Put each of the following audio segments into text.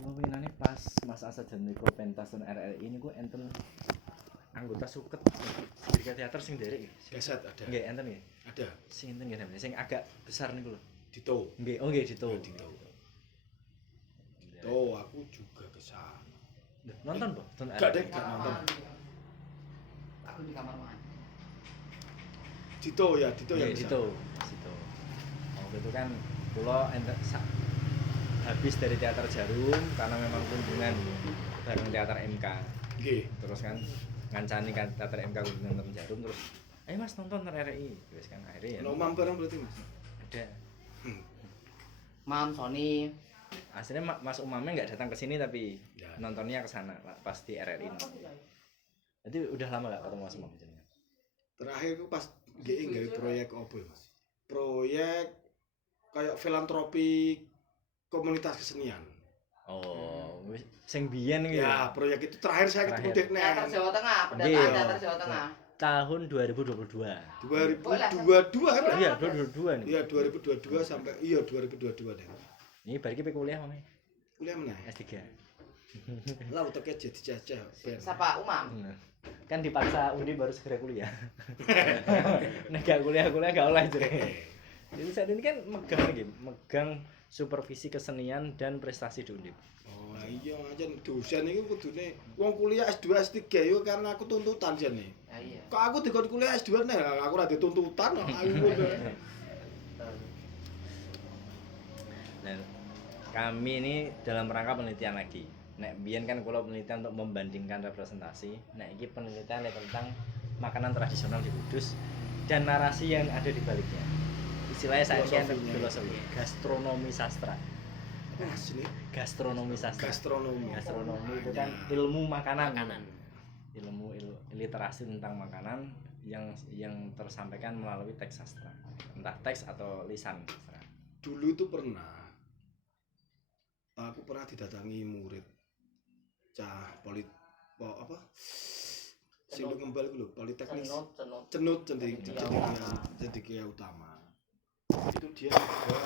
Winane pas Mas Asad dan Niko pentas dan RRI ini gue enten anggota suket Girika Teater sing derek. Gasat ada. Nggih, enten nggih. Ada. Sing enten nggih namanya sing agak besar niku lho. Dito. Nggih, oh nggih Dito. Dito. Aku juga ke sana. Nonton, Bo? Nonton Gak RRI. deh, gak nonton. Aku di kamar mandi. Dito ya, Dito yang Nggih, ke Dito. sana. Dito. Waktu itu kan kula enten habis dari teater Jarum karena memang kunjungan bareng teater MK. Nggih. Terus kan ngancani kan teater MK kunjungan teater Jarum terus ayo Mas nonton RRI. Terus kan akhirnya ya. Ono bareng berarti Mas. Ada. Mam Sony. Aslinya Mas Umamnya nggak datang ke sini tapi Ya. nontonnya ke sana pas di RRI. Jadi udah lama nggak ketemu Mas Umam jenengan? Terakhir ku pas GE gawe proyek opo ya, Mas? Proyek kayak filantropi komunitas kesenian. Oh, wis sing biyen iki Ya, proyek itu terakhir saya ketemu Terakhir. Dek Teater Nen. Jawa Tengah, pendataan Iya. Teater Jawa Tengah. tahun 2022. 2022 kan? Iya, 2022 nih. Iya, 2022 sampai 2022 deh. Ini balik pe kuliah Mami. Kuliah meneh. S3. Lah uteke jadi cacah ben. Siapa Umam? Kan dipaksa Undi baru segera kuliah. Nek gak kuliah-kuliah gak oleh jere. Jadi saat ini kan megang supervisi kesenian dan prestasi di Undip. Oh iya aja dosen iki kudune wong kuliah S2 S3 yo karena aku tuntutan jane. Ya iya. Kok aku dikon kuliah S2 nih aku ora dituntutan kok aku ngono. Nah, kami ini dalam rangka penelitian lagi. Nek biyen kan kula penelitian untuk membandingkan representasi. Nah, ini penelitian tentang makanan tradisional di Kudus dan narasi yang ada di baliknya. Istilahnya saya kan filosofi, gastronomi sastra. Asli Gastronomi sastra. gastronomi. Gastronomi itu kan ilmu makanan. Ilmu literasi tentang makanan yang tersampaikan melalui teks sastra. Entah teks atau lisan sastra. Dulu itu aku pernah didatangi murid cah apa Sindung Kembal itu lho, Politeknik Cenut Cendekia Utama. Itu dia juga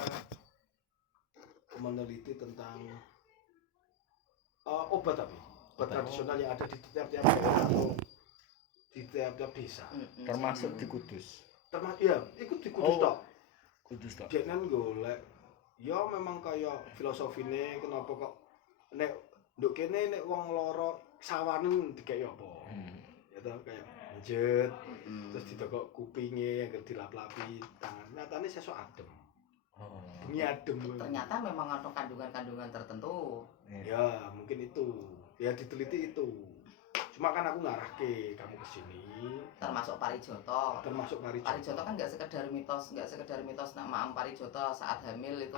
meneliti tentang obat tradisional yang ada di tiap-tiap daerah atau di tiap-tiap desa. Termasuk di Kudus. Iya, itu di Kudus tok. Kudus tok. Dia kan golek ya memang kayak filosofine kenapa kok nek nduk kene nek wong lara sawanen dikek apa. Ya toh kayak njet terus didokok kupinge yang dilap-lapi tangan. Nyatane sesuk adem. Adem. Ternyata memang ada kandungan-kandungan tertentu. Ya, mungkin itu. Ya diteliti itu. Cuma kan aku ngarahke kamu ke sini. Termasuk Parijoto. Parijoto Kan nggak sekedar mitos nama Parijoto saat hamil itu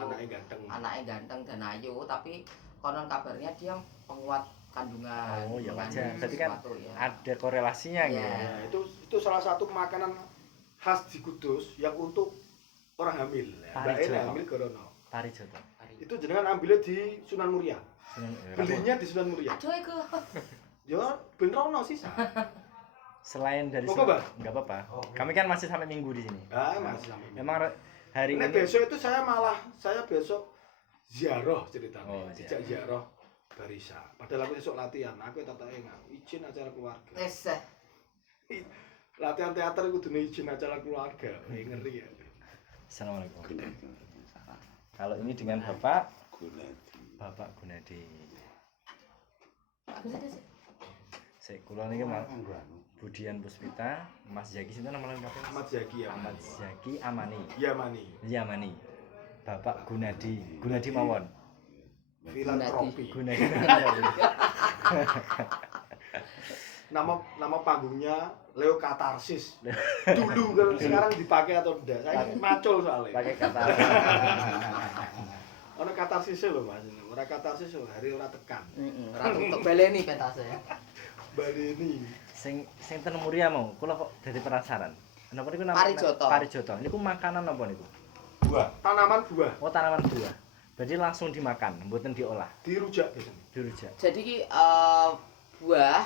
anaknya ganteng dan ayu, tapi konon kabarnya dia penguat kandungan. Oh ya mengandung wajar. Berarti kan sesuatu, ya. ada korelasinya Iya. gitu. Ya, itu salah satu makanan khas di Kudus yang untuk orang hamil. Parijoto. Hamil corona. Parijoto. Itu jenengan ambilnya di Sunan Muria. Belinya di Sunan Muria. Aduh iku. Ya ben rono sisa. Selain dari Kok, Bang? enggak apa-apa. Kami kan masih sampai minggu di sini. Ah, masih sampai. Memang hari Nek ini besok itu saya besok ziarah ceritanya. Oh, Dijak ziarah Barisa. Padahal aku besok latihan. Aku tak izin acara keluarga. Wes. Latihan teater itu kudu izin acara keluarga. Ngeri ya. Assalamualaikum. Kalau ini dengan Bapak Gunadi. Saya kula niki Budian Puspita, Mas Zaki sinten nama lengkapnya? Ahmad Zaki ya. Ahmad Zaki Amani. Yamani. Bapak Gunadi mawon. Filantropi. Gunadi. Nama panggungnya Leo Katarsis. Dulu kan sekarang dipakai atau enggak? Saya macul soalnya. Pakai kata. Ono katarsisnya lho Mas. Ora katarsis lho, hari ora tekan. Ora untuk baleni pentasnya. Baleni. Sing ten Muria mau, kula kok dadi penasaran. Napa niku Parijoto. Parijoto. Niku makanan apa niku? Buah, tanaman buah. Oh, tanaman buah. Berarti langsung dimakan, mboten diolah. Dirujak biasanya. Dirujak. Jadi ki buah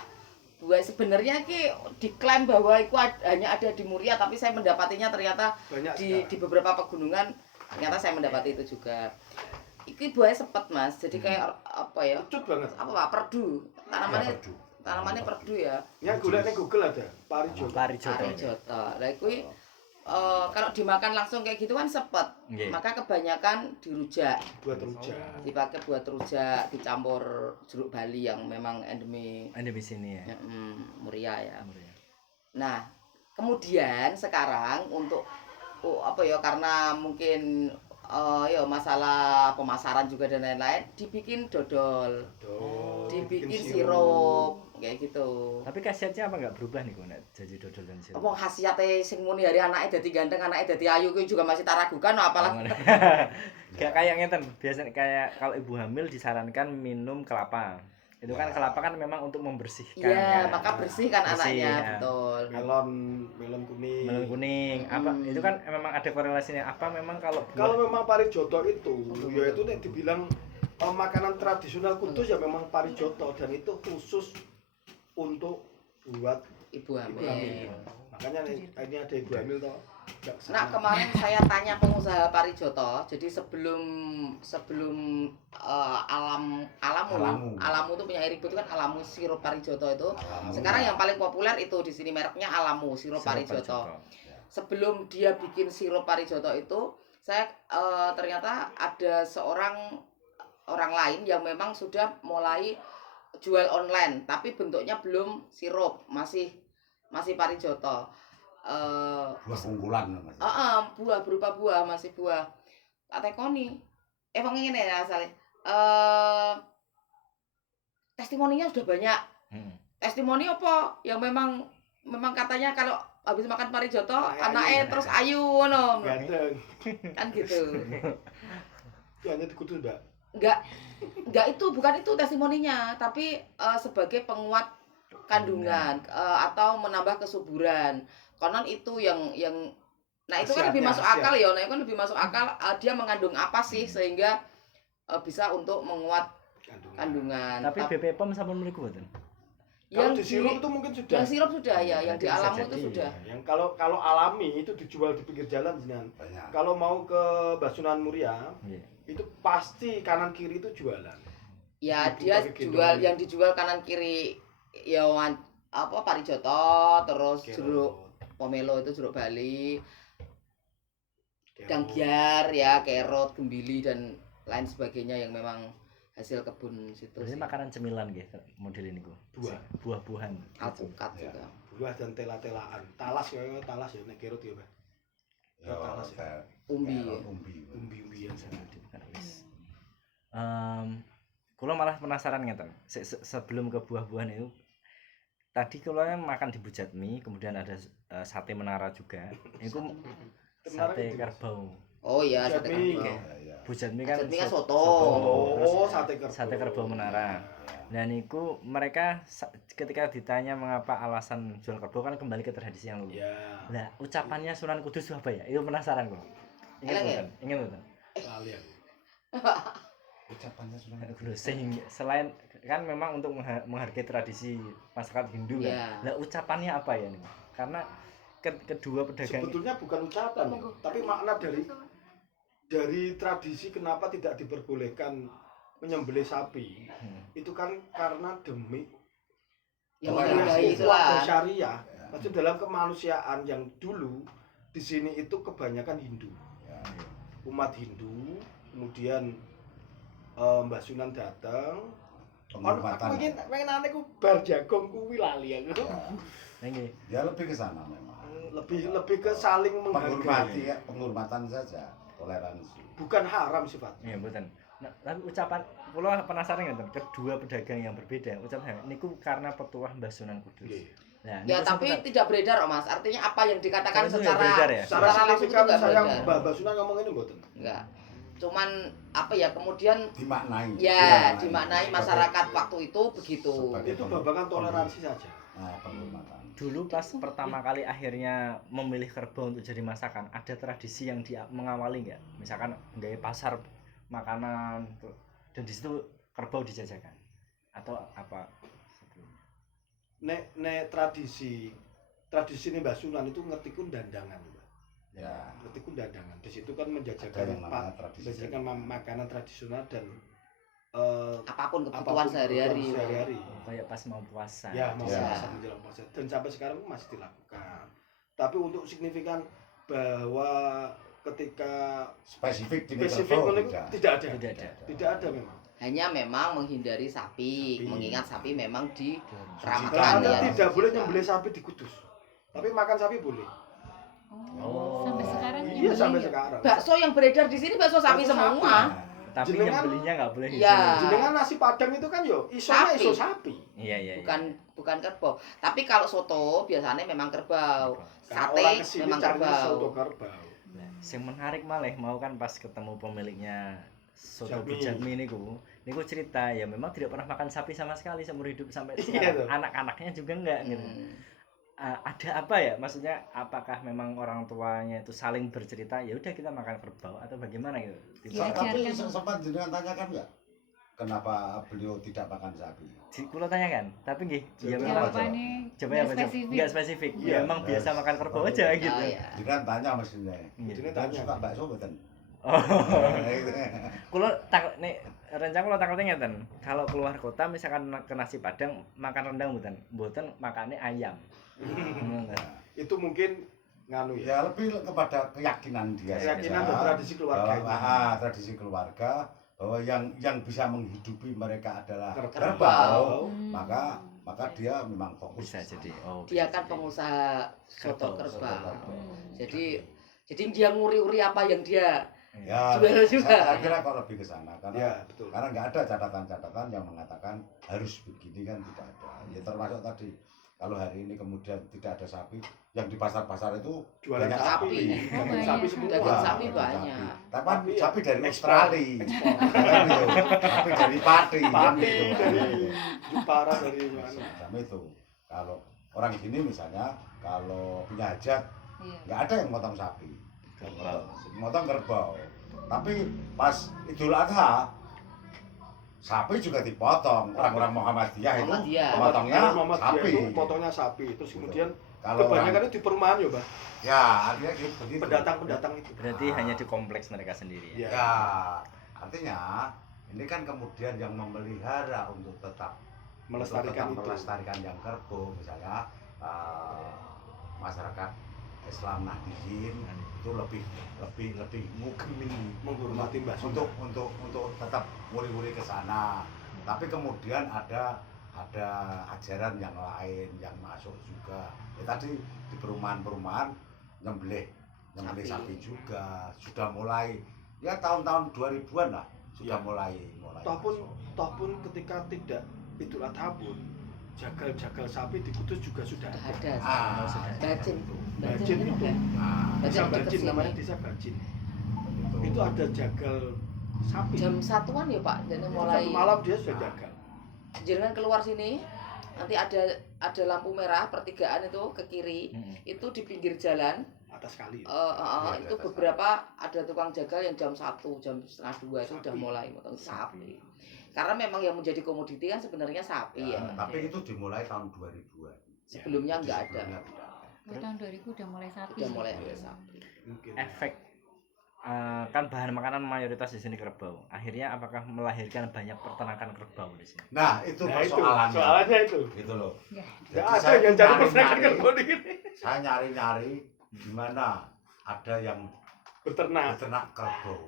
sebenarnya ki diklaim bahwa itu hanya ada di Muria, tapi saya mendapatinya ternyata Banyak di beberapa pegunungan ternyata saya mendapati itu juga. iki buahnya sepet Mas. Jadi kayak apa ya? Kecut banget. Apa Pak? Perdu. Tanamannya perdu ya. Ya golek ning Google ada Parijoto. Parijoto. Lah kuwi kalau dimakan langsung kayak gitu kan sepet. Nggih. Maka kebanyakan dirujak. Buat rujak. Dipakai buat rujak, dicampur jeruk Bali yang memang endemi Di sini ya. Muria ya. Nah, kemudian sekarang untuk apa ya karena mungkin ya masalah pemasaran juga dan lain-lain dibikin dodol. Dibikin sirup kayak gitu. Tapi khasiatnya apa nggak berubah nih kok nek jadi dodol dan sirup? Apa khasiate sing muni hari anake dadi ganteng, anake dadi ayu kuwi juga masih tak ragukan apalagi Kayak kayak ngeten, biasanya kayak kalau ibu hamil disarankan minum kelapa. Itu kan kelapa kan memang untuk membersihkan. Iya, kan? maka bersih kan Bersih, anaknya, ya. betul. Melon kuning. Melon kuning. Apa itu kan memang ada korelasinya. Apa memang kalau memang Parijoto itu ya itu nek dibilang makanan tradisional Kudus ya memang Parijoto dan itu khusus untuk buat Ibu ibu hamil. hamil. Makanya ini ada ibu hamil toh. Nah, kemarin saya tanya pengusaha Parijoto. Jadi sebelum Alamu itu punya Eribu itu kan Alamu sirup Parijoto itu. Sekarang yang paling populer itu di sini mereknya Alamu sirup Parijoto. Sebelum dia bikin sirup Parijoto itu, saya ternyata ada orang lain yang memang sudah mulai jual online, tapi bentuknya belum sirup, masih Parijoto. Buah unggulan Mas. Buah berupa buah, masih buah. Tak tekoni. Wong ngene ya asale. Testimoninya sudah banyak. Testimoni apa? Yang memang katanya kalau habis makan Parijoto anaknya terus ayu ngono. Ganteng. Kan gitu. Itu hanya di Kudus, Mbak. Enggak itu, bukan itu testimoninya, tapi sebagai penguat kandungan atau menambah kesuburan. Konon itu yang nah itu kan lebih masuk akal ya. Nah, itu kan lebih masuk akal dia mengandung apa sih sehingga bisa untuk menguat kandungan. Tapi BPOM sampun mriku mboten? Yang di sirup itu mungkin sudah. Yang sirup sudah ya, yang di Alamu itu sudah. Yang kalau alami itu dijual di pinggir jalan jenengan. Kalau mau ke Basunan Muria, itu pasti kanan kiri itu jualan. Ya, dia jual yang dijual kanan kiri ya apa Parijoto, terus jeruk pomelo itu jeruk Bali, danggiar ya, kerot, gembili dan lain sebagainya yang memang hasil kebun situ. Ini makanan cemilan nggih model ini ku. Buah-buahan. Alpukat juga. Buah dan tela-telaan. Talas ya nek kerot ya, Pak. Ya talas ya. Umbi-umbian Kula malah penasaran ngeten. Sebelum ke buah-buahan itu tadi kalau makan di Bujatmi, kemudian ada sate menara juga. Itu sate kerbau. Oh iya, sate kerbau. Bujatmi kan soto. Oh, sate kerbau. Sate kerbau menara. Dan itu mereka ketika ditanya mengapa alasan jual kerbau kan kembali ke tradisi yang dulu. Nah, ucapannya Sunan Kudus apa ya? Itu penasaran kok. Ingat betul. Kalian. Ucapannya Sunan Kudus. Selain kan memang untuk menghargai tradisi masyarakat Hindu kan. Lah ucapannya apa ya nih? Karena kedua pedagang sebetulnya bukan ucapan ya, tapi makna dari tradisi kenapa tidak diperbolehkan menyembelih sapi. Itu kan karena demi syariah. Maksud dalam kemanusiaan yang dulu di sini itu kebanyakan Hindu. Umat Hindu, kemudian Mbah Sunan datang penghormatan. Pengen aneh ku bar jagong kuwi lali aku. Ya lebih ke sana memang. Lebih ke saling menghargai. Penghormatan saja, toleransi. Bukan haram sifatnya. Iya, mboten. Nah, tapi ucapan kula penasaran ngeten, kedua pedagang yang berbeda, ucapan niku karena petuah Mbah Sunan Kudus. Nah, ya tapi tidak beredar, Mas. Artinya apa yang dikatakan secara langsung itu enggak saya Mbah Sunan ngomong ini mboten. Enggak. Cuman apa ya kemudian dimaknai. Ya, dimaknai masyarakat waktu itu begitu. Itu babakan toleransi saja. Nah, penghormatan. Dulu pas pertama kali akhirnya memilih kerbau untuk jadi masakan, ada tradisi yang mengawali nggak? Misalkan nggak pasar makanan dan di situ kerbau dijajakan atau apa? Nek tradisi ini Mbah Sunan itu ngerti ku dandangan, Mbak. Ya. Berarti kundandangan. Di situ kan Ada menjajakan yang namanya tradisi. menjajakan makanan tradisional dan Apapun kebutuhan apapun sehari-hari. kebutuhan sehari. Kayak pas mau puasa. Ya, mau Ya. puasa menjelang puasa dan sampai sekarang masih dilakukan. Tapi untuk signifikan bahwa ketika Spesifik di spesifik Kerbo itu tidak ada. Tidak ada. Tidak ada memang. Hanya memang menghindari sapi, Sapi. mengingat sapi memang Kalau dikeramatkan Anda ya. tidak boleh nyembelih sapi di Kudus. Tapi makan sapi boleh. Oh. Sampai sekarang Iya, nyembelih sampai ya? sekarang. Bakso yang beredar di sini bakso sapi Bakso semua. Tapi Jenengan- nyembelihnya nggak boleh di Iya. sini. Jenengan nasi Padang itu kan yo isonya Sapi. iso sapi. Iya, iya. Bukan kerbau. Tapi kalau soto biasanya memang kerbau. Karena Sate orang kesini memang cari kerbau. soto kerbau. Nah, yang menarik malah mau kan pas ketemu pemiliknya soto Jami. Bujami niku cerita ya memang tidak pernah makan sapi sama sekali seumur hidup sampai Iya, sekarang. tuh. Anak-anaknya juga enggak gitu. Ada apa ya? Maksudnya apakah memang orang tuanya itu saling bercerita ya udah kita makan kerbau atau bagaimana gitu? Iya, Tapi Diajarkan. sempat jenengan tanyakan nggak? Kenapa beliau tidak makan sapi? Kulo tanyakan, tapi nggih, ya Jawab memang apa? Jawabannya coba nggak ya Pak, spesifik. enggak spesifik. Iya. Ya memang biasa makan kerbau aja gitu. Oh, iya. Jenengan tanya mestinya. Iya. Jenengan Dan tanya. suka bakso betul. Oh. Kulo tak nek rencana kulo takutnya ngeten. Kalau keluar kota misalkan ke nasi Padang makan rendang mboten makannya ayam. Ngono ta. Itu mungkin nganu ya. Ya lebih kepada keyakinan dia. Keyakinan saja. dan tradisi keluarganya. Bahwa, tradisi keluarga bahwa yang bisa menghidupi mereka adalah Kerbau. kerbau, Hmm. maka dia memang fokus Bisa jadi. Oh. Dia bisa kan jadi. pengusaha soto Kerbau, kerbau. Hmm. Jadi dia nguri-uri apa yang dia Ya, jual juga. saya kira kok lebih ke sana karena Ya, betul. karena nggak ada catatan-catatan yang mengatakan harus begini kan tidak ada. Ya termasuk tadi kalau hari ini kemudian tidak ada sapi yang di pasar-pasar itu Jualan banyak sapi. sapi. Oh, Daging banyak. sapi semua. Daging sapi daging banyak. Tapi Sapi ya, sapi dari ekspor. Australia. Ekspor. Kan gitu. Sapi dari Pati. kan Pati gitu. dari Jepara dari mana? Semacam itu. Kalau orang sini misalnya kalau punya hajat Iya. nggak ada yang motong sapi. Kerbau. Motong kerbau. Tapi pas Idul Adha sapi juga dipotong. Orang-orang Muhammadiyah itu Muhammadiyah. potongnya Muhammad sapi. itu potongnya sapi. Terus kemudian Kalau kebanyakan orang, itu di perumahan ya, Bah. ya artinya gitu begitu. Pendatang-pendatang itu. Berarti hanya di kompleks mereka sendiri ya. Iya. Ya, artinya ini kan kemudian yang memelihara untuk tetap Melestarikan itu. melestarikan yang kerbau misalnya masyarakat Islam Nahdiyin itu lebih mukmin Menghormati Mbah Sunda. untuk tetap muri-muri ke sana. Tapi kemudian ada ajaran yang lain yang masuk juga. Ya tadi di perumahan-perumahan nyembelih Sapi. sapi juga sudah mulai ya tahun-tahun 2000-an lah sudah Ya. mulai Toh pun ketika tidak Idul Adha pun jagal-jagal sapi di Kudus juga sudah Udah ada. ada. sudah. Bajin. Bajin itu. Nah, Bajin Desa dekat Bajin sini. namanya desa Bajin. begitu. Itu ada jagal sapi. Jam 1-an ya Pak, dan Itu mulai satu malam dia sudah jagal. jenengan keluar sini nanti ada lampu merah pertigaan itu ke kiri, itu di pinggir jalan Atas kali. Iya, itu di atas beberapa ada tukang jagal yang jam 1, jam setengah 2 itu udah Sapi. mulai motong sapi. Karena memang yang menjadi komoditi kan sebenarnya sapi Ya, ya. tapi itu dimulai tahun 2000-an. Sebelumnya nggak ada. Sebelumnya tidak ada. Oh, tahun 2000 udah mulai sapi. Udah mulai ada sapi. Mungkin. Efek kan bahan makanan mayoritas di sini kerbau. Akhirnya apakah melahirkan banyak peternakan kerbau di sini? Nah, itu Nah, itu persoalannya. soalnya itu. Gitu loh. Ya. Tidak Jadi ada saya yang cari nyari-nyari. peternakan kerbau di sini. Saya nyari-nyari di mana ada yang Beternak. beternak kerbau.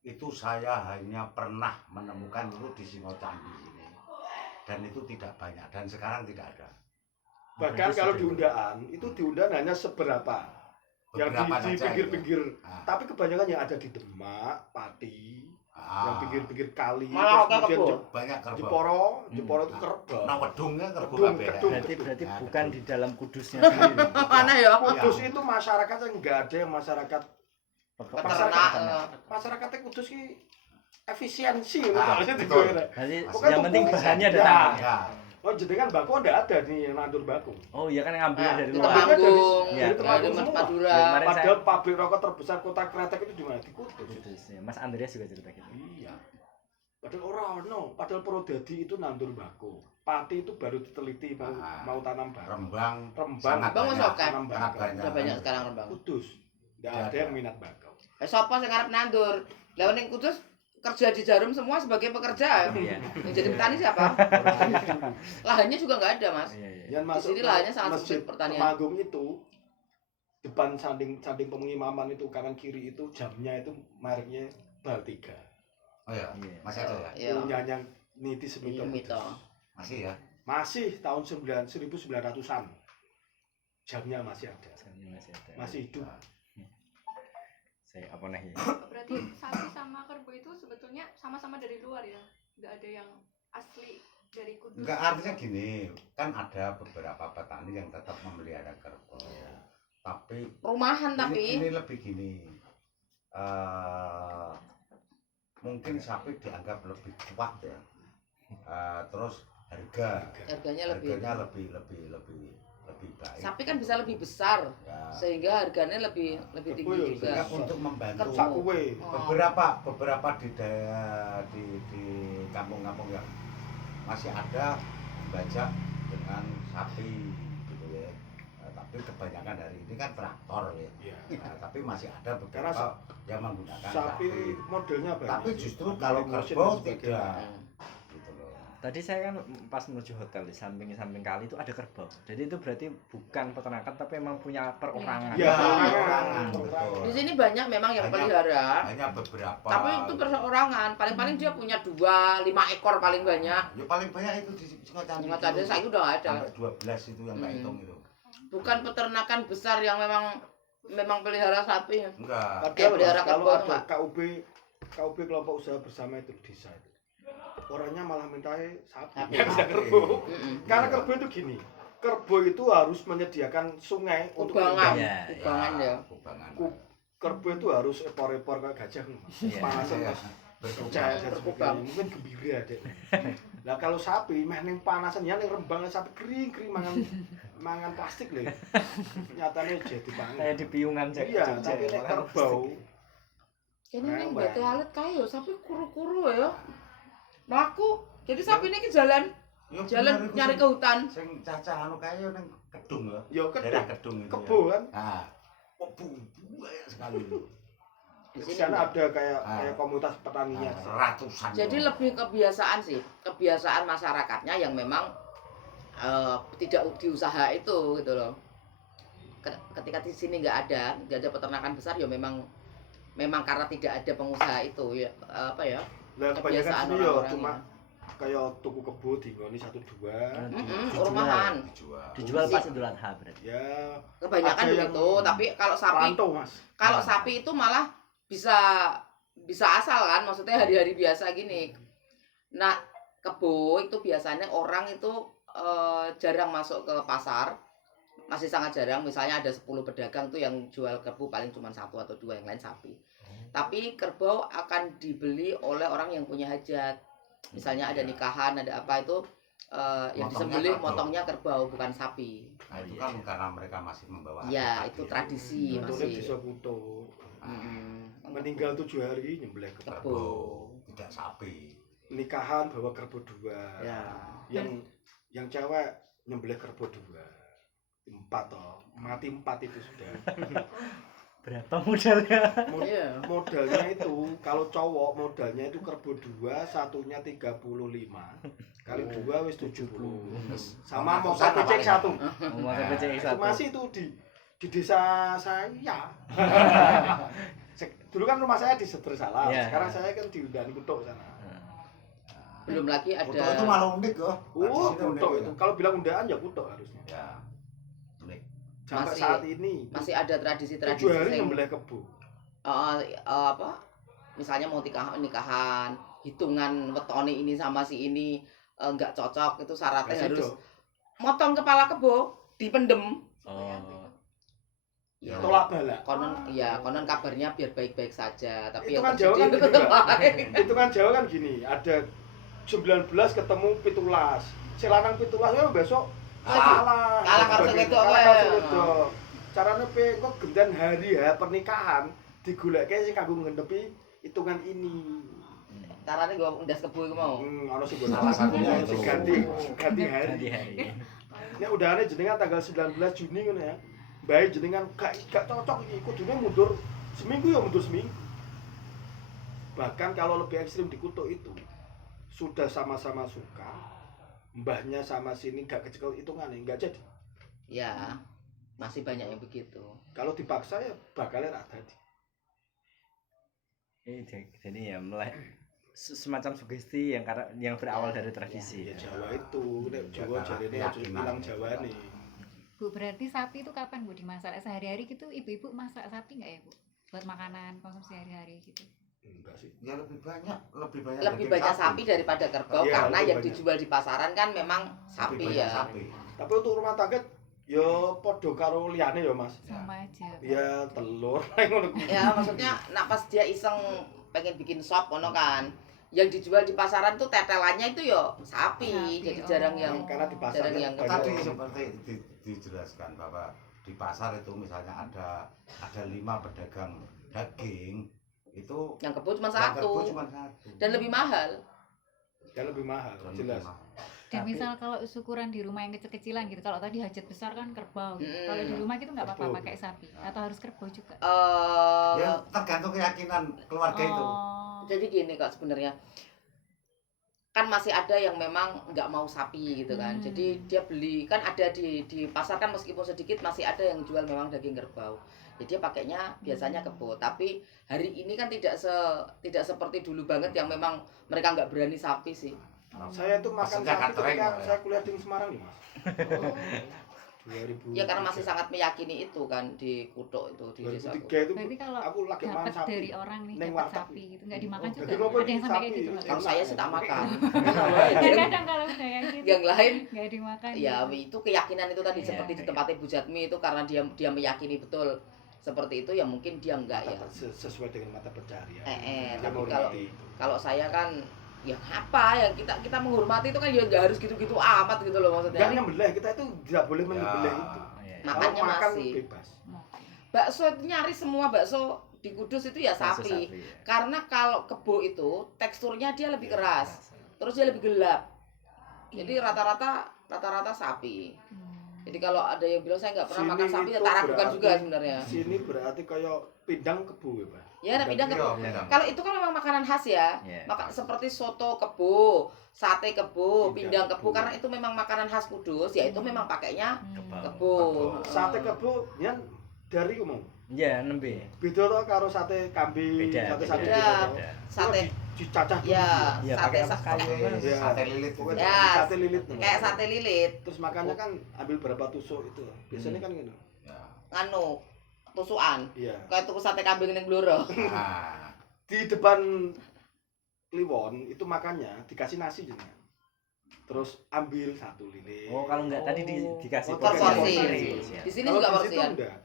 Itu saya hanya pernah menemukan itu di Singocandi ini. Dan itu tidak banyak dan sekarang tidak ada. Bahkan Berarti kalau sudah- di undaan, itu di undaan hanya seberapa. Yang Beberapa di saja pinggir-pinggir. itu. Ah, Tapi kebanyakan yang ada di Demak, Pati, yang ah, pinggir-pinggir kali, Malah terus oke kemudian kebo. banyak kerbau. Jeporo itu Nah. kerbau. Nah, wedungnya kerbau Wedung, kabeh. kedung. Berarti Nah, bukan betul. di dalam kudusnya sendiri. Mana ya? Kudus itu masyarakatnya nggak ada yang masyarakat Peternak. masyarakatnya Kudus ini efisiensi Ah, maksudnya betul. digoreng. Berarti Pokoknya yang penting tumpuk bahannya saja. datang. Ya, Oh jenengan bako nggak ada nih yang nandur bako. Oh iya kan ngambilnya dari Di luar. Tempat- Temanggung, Iya, dari Temanggung Mas semua. Madura. Kemarin Padahal pabrik rokok terbesar kota Kretek itu di mana? Di Kudus. Kudus, ya. Mas Andreas juga cerita gitu. Iya. Padahal orang no, padahal Purwodadi itu nandur bako. Pati itu baru diteliti mau, Ah. mau tanam bako. Rembang Rembang, sangat Rembang banyak. masuk kan? tanam Sangat bako. banyak. Udah banyak sekarang Rembang. Kudus. Nggak ada yang minat bakau. Sapa sing arep nandur? Lah ning Kudus kerja di Jarum semua sebagai pekerja. Iya. Yang jadi petani siapa? Lahannya juga nggak ada, Mas. Iya, iya. Yang masuk sini ke lahannya sangat masjid sempit pertanian. Temanggung itu depan sanding pengimaman itu kanan kiri itu jamnya itu mereknya Baltiga. Oh ya, Iya. masih ada ya? Iya. Punyanya Niti Semito. Mito. Masih ya? Masih tahun 1900-an. Jamnya masih ada. Masih ada. Masih hidup. Saya apa nih? Berarti sapi sama kerbau itu sebetulnya sama-sama dari luar ya, nggak ada yang asli dari Kudus. Enggak, artinya gini, kan ada beberapa petani yang tetap memelihara kerbau. Tapi Rumahan tapi. ini lebih gini. Mungkin sapi dianggap lebih kuat ya. Terus Harganya lebih. harganya lebih baik. Sapi kan bisa lebih besar, Ya. sehingga harganya lebih Kerbau tinggi ya, juga. Sehingga untuk membantu Kerbau. Sakue. Oh. beberapa di daerah di kampung-kampung yang masih ada bajak dengan sapi gitu ya. Tapi kebanyakan hari ini kan traktor ya. Iya. Nah, tapi masih ada Karena beberapa yang menggunakan Sapi modelnya banyak. Tapi justru kalau Mesin kerbau dan sebagainya. tidak Hmm. gitu loh. Tadi saya kan pas menuju hotel di samping kali itu ada kerbau. Jadi itu berarti bukan peternakan tapi memang punya perorangan. Iya, Perorangan, perorangan. betul. Di sini banyak memang yang Banyak. pelihara, Hanya beberapa. tapi itu perseorangan. Paling-paling dia punya 2-5 ekor paling banyak. Ya paling banyak itu di Singocandi. Singocandi saya udah nggak ada. Sampai 12 itu yang tak Hmm. hitung itu. Bukan peternakan besar yang memang pelihara sapi. Enggak. Ada pelihara kalau kerbau, ada Pak. KUB kelompok usaha bersama itu di desa itu. Orangnya malah minta sapi. Sapi. Nggak bisa kerbau. Mm-mm. Karena kerbau itu gini. Kerbau itu harus menyediakan sungai untuk Kubangan, minum. Iya, kubangan ya. Kubangan. Ku- Kerbau itu harus ekor-ekor kayak gajah. Iya. Panasan Iya. terus Berkubang. percaya dan Berkubang. sebagainya. Mungkin gembira deh. Lah kalau sapi meh ning panasan ya ning rembang sapi kering mangan plastik lho. Nyatane jadi pangan. Kayak di piungan Iya, tapi nek kerbau Kene ning Rewel. bete alit kae yo sapi kuru-kuru ya. Mlaku. Jadi sapi ini ke jalan Ya, jalan bener, nyari itu ke hutan. sing cacah anu kae ning Kedung ya. ya Daerah kedung. Kedung itu. Kebo ya. kan. Nah, banyak sekali. Di Di sini sana ada kayak Ah. kayak komunitas petaninya. Ratusan. jadi lebih kebiasaan sih, kebiasaan masyarakatnya yang memang tidak diusaha itu gitu loh. Ketika di sini nggak ada peternakan besar ya memang karena tidak ada pengusaha itu ya apa ya Lah kebanyakan kebiasaan sini ya orang-orang cuma ya. kayak tuku kebo dinggoni 1-2. Rumahan. Dijual. Dijual pas Idul Adha berarti. Ya Kebanyakan Ada yang begitu, tapi kalau sapi pantau Mas. kalau sapi itu malah bisa asal kan, maksudnya hari-hari biasa gini. Nah, kebo itu biasanya orang itu jarang masuk ke pasar, masih sangat jarang. Misalnya ada 10 pedagang tuh yang jual kerbau paling cuma 1 atau 2, yang lain sapi. Tapi kerbau akan dibeli oleh orang yang punya hajat. Misalnya ada nikahan, ada apa itu yang Motongnya disembelih kerbau. motongnya kerbau bukan sapi. Nah, itu kan karena mereka masih membawa Ya, adat itu tadi. tradisi Contohnya masih. bisa putu. Mm-mm. Meninggal 7 hari nyembelih kerbau. Kerbau. Tidak sapi. Nikahan bawa kerbau 2. Ya. Yang cewek nyembelih kerbau 2. 4 toh. Mati 4 itu sudah. Berapa modalnya? Iya. Modalnya itu kalau cowok modalnya itu kerbau 2, satunya 35. Kali 2 wis 70. Sama motor becek 1. Motor becek Itu satu. masih itu di desa saya. Dulu kan rumah saya di Setersalah. Iya. Sekarang saya kan di Undang Kutuk sana. Belum lagi Foto ada itu malah unik loh. Oh, Tradisinya unik Kutuk ya. itu. Kalau bilang undaan ya Kutuk harusnya. Ya. Unik. Sampai Masih- saat ini masih ada 7 tradisi-tradisi hari yang nyembelih kebo. apa misalnya mau nikahan hitungan wetone ini sama si ini nggak cocok, itu syaratnya Kasih harus dong. motong kepala kebo dipendem. Oh. Ya, Tolak balak. konon kabarnya biar baik-baik saja, tapi Itu yang kan Jawa kan terjadi gitu, tetap Mbak. baik. Itu kan Jawa kan gini, ada 19 ketemu 17. Si lanang 17 ya besok kalah. Kalah karo sing wedok Kalah wae. karo sing wedok. Carane pe kok genden hari ya pernikahan digoleke sing kanggo ngendepi hitungan ini. Caranya gue undas kebo iku mau. Ana sing Salah satunya sing itu. ganti hari. Hari-hari. Nek udahane jenengan tanggal 19 Juni ngono ya. bae jenengan gak cocok iki kudune mundur seminggu ya mundur seminggu. Bahkan kalau lebih ekstrim dikutuk itu sudah sama-sama suka, mbahnya sama sini gak kecekel hitungannya nggak jadi. Ya, masih banyak yang begitu. Kalau dipaksa ya bakalnya ra dadi. Jadi ya mulai semacam sugesti yang berawal dari tradisi. Ya Jawa itu, nek Jawa jarene aja bilang Jawa nih. Bu, berarti sapi itu kapan Bu dimasak? Sehari-hari gitu ibu-ibu masak sapi nggak ya Bu? Buat makanan konsumsi sehari-hari gitu. Enggak sih. Ya lebih banyak Lebih daging banyak sapi daripada kerbau Iya, karena lebih yang banyak. dijual di pasaran kan memang Lebih sapi banyak ya. sapi. Tapi untuk rumah tangga ya padha karo liyane ya Mas. Sama aja. Ya telur ngono kuwi. Ya maksudnya nak pas dia iseng pengen bikin sop ngono kan. Yang dijual di pasaran tuh tetelannya itu ya sapi. Sapi, Jadi oh. jarang yang Karena di pasar jarang yang banyak Tadi orang. seperti dijelaskan bahwa di pasar itu misalnya ada 5 pedagang daging itu yang kebo cuma yang kerbau satu cuma satu. dan lebih mahal. Ya lebih mahal, Dan jelas. lebih mahal. Dan Tapi- misal kalau syukuran di rumah yang kecil-kecilan gitu, kalau tadi hajat besar kan kerbau. Gitu. Mm. Kalau di rumah gitu nggak apa-apa Kerbau. pakai sapi atau harus kerbau juga. Ya tergantung keyakinan keluarga itu. Oh. Jadi gini kok sebenarnya kan masih ada yang memang nggak mau sapi gitu kan. Jadi dia beli kan ada di pasar kan meskipun sedikit masih ada yang jual memang daging kerbau. Jadi dia pakainya biasanya kebo. Tapi hari ini kan tidak seperti dulu banget yang memang mereka nggak berani sapi sih. Saya tuh makan Maksudnya sapi katering, ketika ya? saya kuliah di Semarang nih, Mas. 2003. Ya karena masih sangat meyakini itu kan di Kutuk itu di desa. 2003 itu Berarti kalau aku lagi makan dapat sapi. dari orang nih Neng dapat warteg. sapi gitu nggak dimakan Oh, juga. daging apa Ada yang ini? sampai kayak Sapi. gitu Mas. Kalau saya sih tak makan. Kadang-kadang kalau udah kayak gitu Yang lain nggak dimakan. ya gitu. itu keyakinan itu tadi Iya, seperti di iya. tempatnya Bu Jatmi itu karena dia meyakini betul seperti itu ya mungkin dia enggak ya. Sesuai dengan mata pencarian. Tapi Dia menghormati itu. kalau saya kan ya apa yang kita menghormati itu kan ya nggak harus gitu-gitu amat gitu loh maksudnya. Enggak nyembelih, kita itu tidak boleh menyembelih Ya. itu. Iya. Makannya Kalau makan masih. bebas. Bakso itu nyaris semua bakso di Kudus itu ya Bakso sapi. ya. Karena kalau kebo itu teksturnya dia lebih keras, terus dia lebih gelap. Jadi rata-rata sapi. Jadi kalau ada yang bilang saya nggak pernah Sini makan sapi ya itu tak ragukan berarti- juga sebenarnya. Sini berarti kayak pindang kebu ya, Pak. Ya ada pindang kebo. Iya, pindang. Kalau itu kan memang makanan khas ya. Iya. Seperti soto kebo, sate kebo, Pindang pindang kebo kebo. karena itu memang makanan khas Kudus, ya itu memang pakainya Kebab. kebo. Sate kebu yang dari umum. Iya, nembe. Beda to karo sate kambing, Beda. sate sapi Beda. beda. Sate Dicacah dulu. ya, Iya, sate pakai apa sa- kayu, Mas? Iya. Sate lilit. Pokoknya Ya, sate lilit. kayak sate lilit, Terus makannya kan ambil berapa tusuk itu. Biasanya kan gitu. Ya. nganu, tusukan. Iya. Kayak tuku sate kambing ning Blora. Nah, Di depan Kliwon itu makannya dikasih nasi jenengan. Terus ambil satu lilit. Oh, kalau enggak tadi dikasih Oh, porsi. Ya. Di sini Kalau juga di situ porsian. enggak.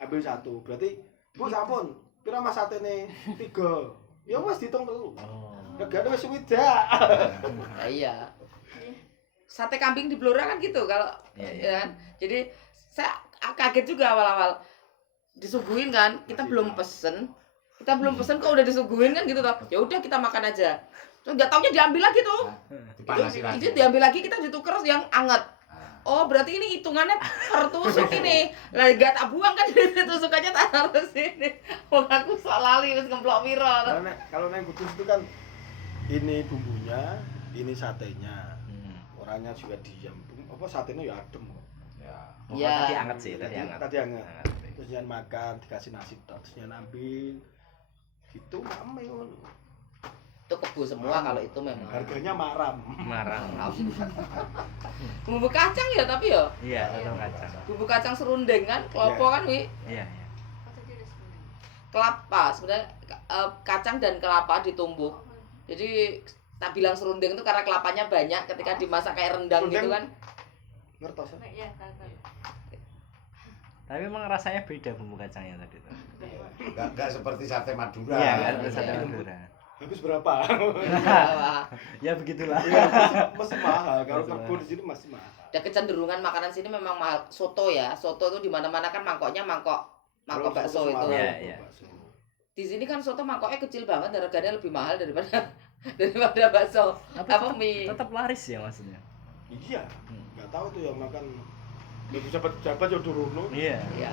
Ambil satu. Berarti Bu sampun, pira mas satene? 3. Ya wis diitung 3. Oh. Regane wis swidak. Nah, iya. Sate kambing di Blora kan gitu kalau Iya, iya. ya kan. Jadi saya kaget juga awal-awal disuguhin kan, kita belum pesen. Kita belum pesen kok udah disuguhin kan gitu toh. Ya udah kita makan aja. Terus enggak taunya diambil lagi tuh. dipanasin lagi. Jadi diambil lagi kita ditukar yang anget. Nah, Oh berarti ini hitungannya per tusuk ini. Lah gak tak buang kan jadi tusukannya tak harus ini. Wong aku sok lali wis ngemplok piro. Kalau neng Kudus itu kan ini bumbunya, ini satenya. Hmm. Orangnya juga diam. Apa satenya ya adem kok. ya. Oh, Ya. tadi anget sih, tadi anget. Tadi anget. Anget. Terus jangan makan, dikasih nasi tok, terus jangan ambil. Gitu mame ngono. Itu kebo semua kalau itu memang. Harganya maram. Marang. Bumbu kacang ya tapi ya. Iya, satu kacang. Bumbu kacang serundeng kan, klopo Iya. kan wi. Iya, iya. Atau dia ada sebenarnya. Kelapa sebenarnya kacang dan kelapa ditumbuk. Jadi tak bilang serundeng itu karena kelapanya banyak ketika dimasak kayak rendang Serundeng. gitu kan. Ngertos ya? Nah, iya, tahu. Tapi emang rasanya beda bumbu kacangnya tadi tuh. Enggak seperti sate Madura. Iya, kan Iya. sate Madura. Habis berapa? Wah, Ya begitulah. Iya, masih mahal. Kalau Masih kebun di sini masih mahal. ada kecenderungan makanan sini memang mahal. Soto ya, soto itu di mana-mana kan mangkoknya mangkok Kalau bakso soto itu. Semarang, Iya, iya. bakso. Di sini kan soto mangkoknya kecil banget, harganya lebih mahal daripada daripada bakso. Tapi Apa mie? tetap laris ya maksudnya. Iya, Hmm. nggak tahu tuh yang makan Nek jabat yo durunno. Iya. Iya.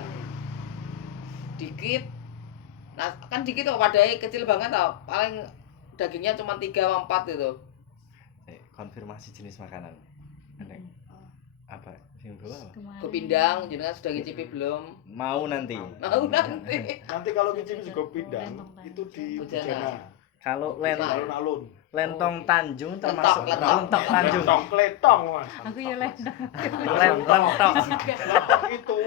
Dikit. Nah, kan dikit kok wadahnya kecil banget tau. Paling dagingnya cuma 3 atau 4 gitu. Konfirmasi jenis makanan. Nek apa? Sing bawa apa? Kemarin. Gopindang jenengan sudah ngicipi belum? Mau nanti. Mau nanti. Nanti kalau kicip juga pindang itu di Bujana. Bujana. Kalau Alun-alun. Lentong Tanjung termasuk Lentok Tanjung. Lentok kletong, Mas. Aku ya lendang. Lentok. Lentok itu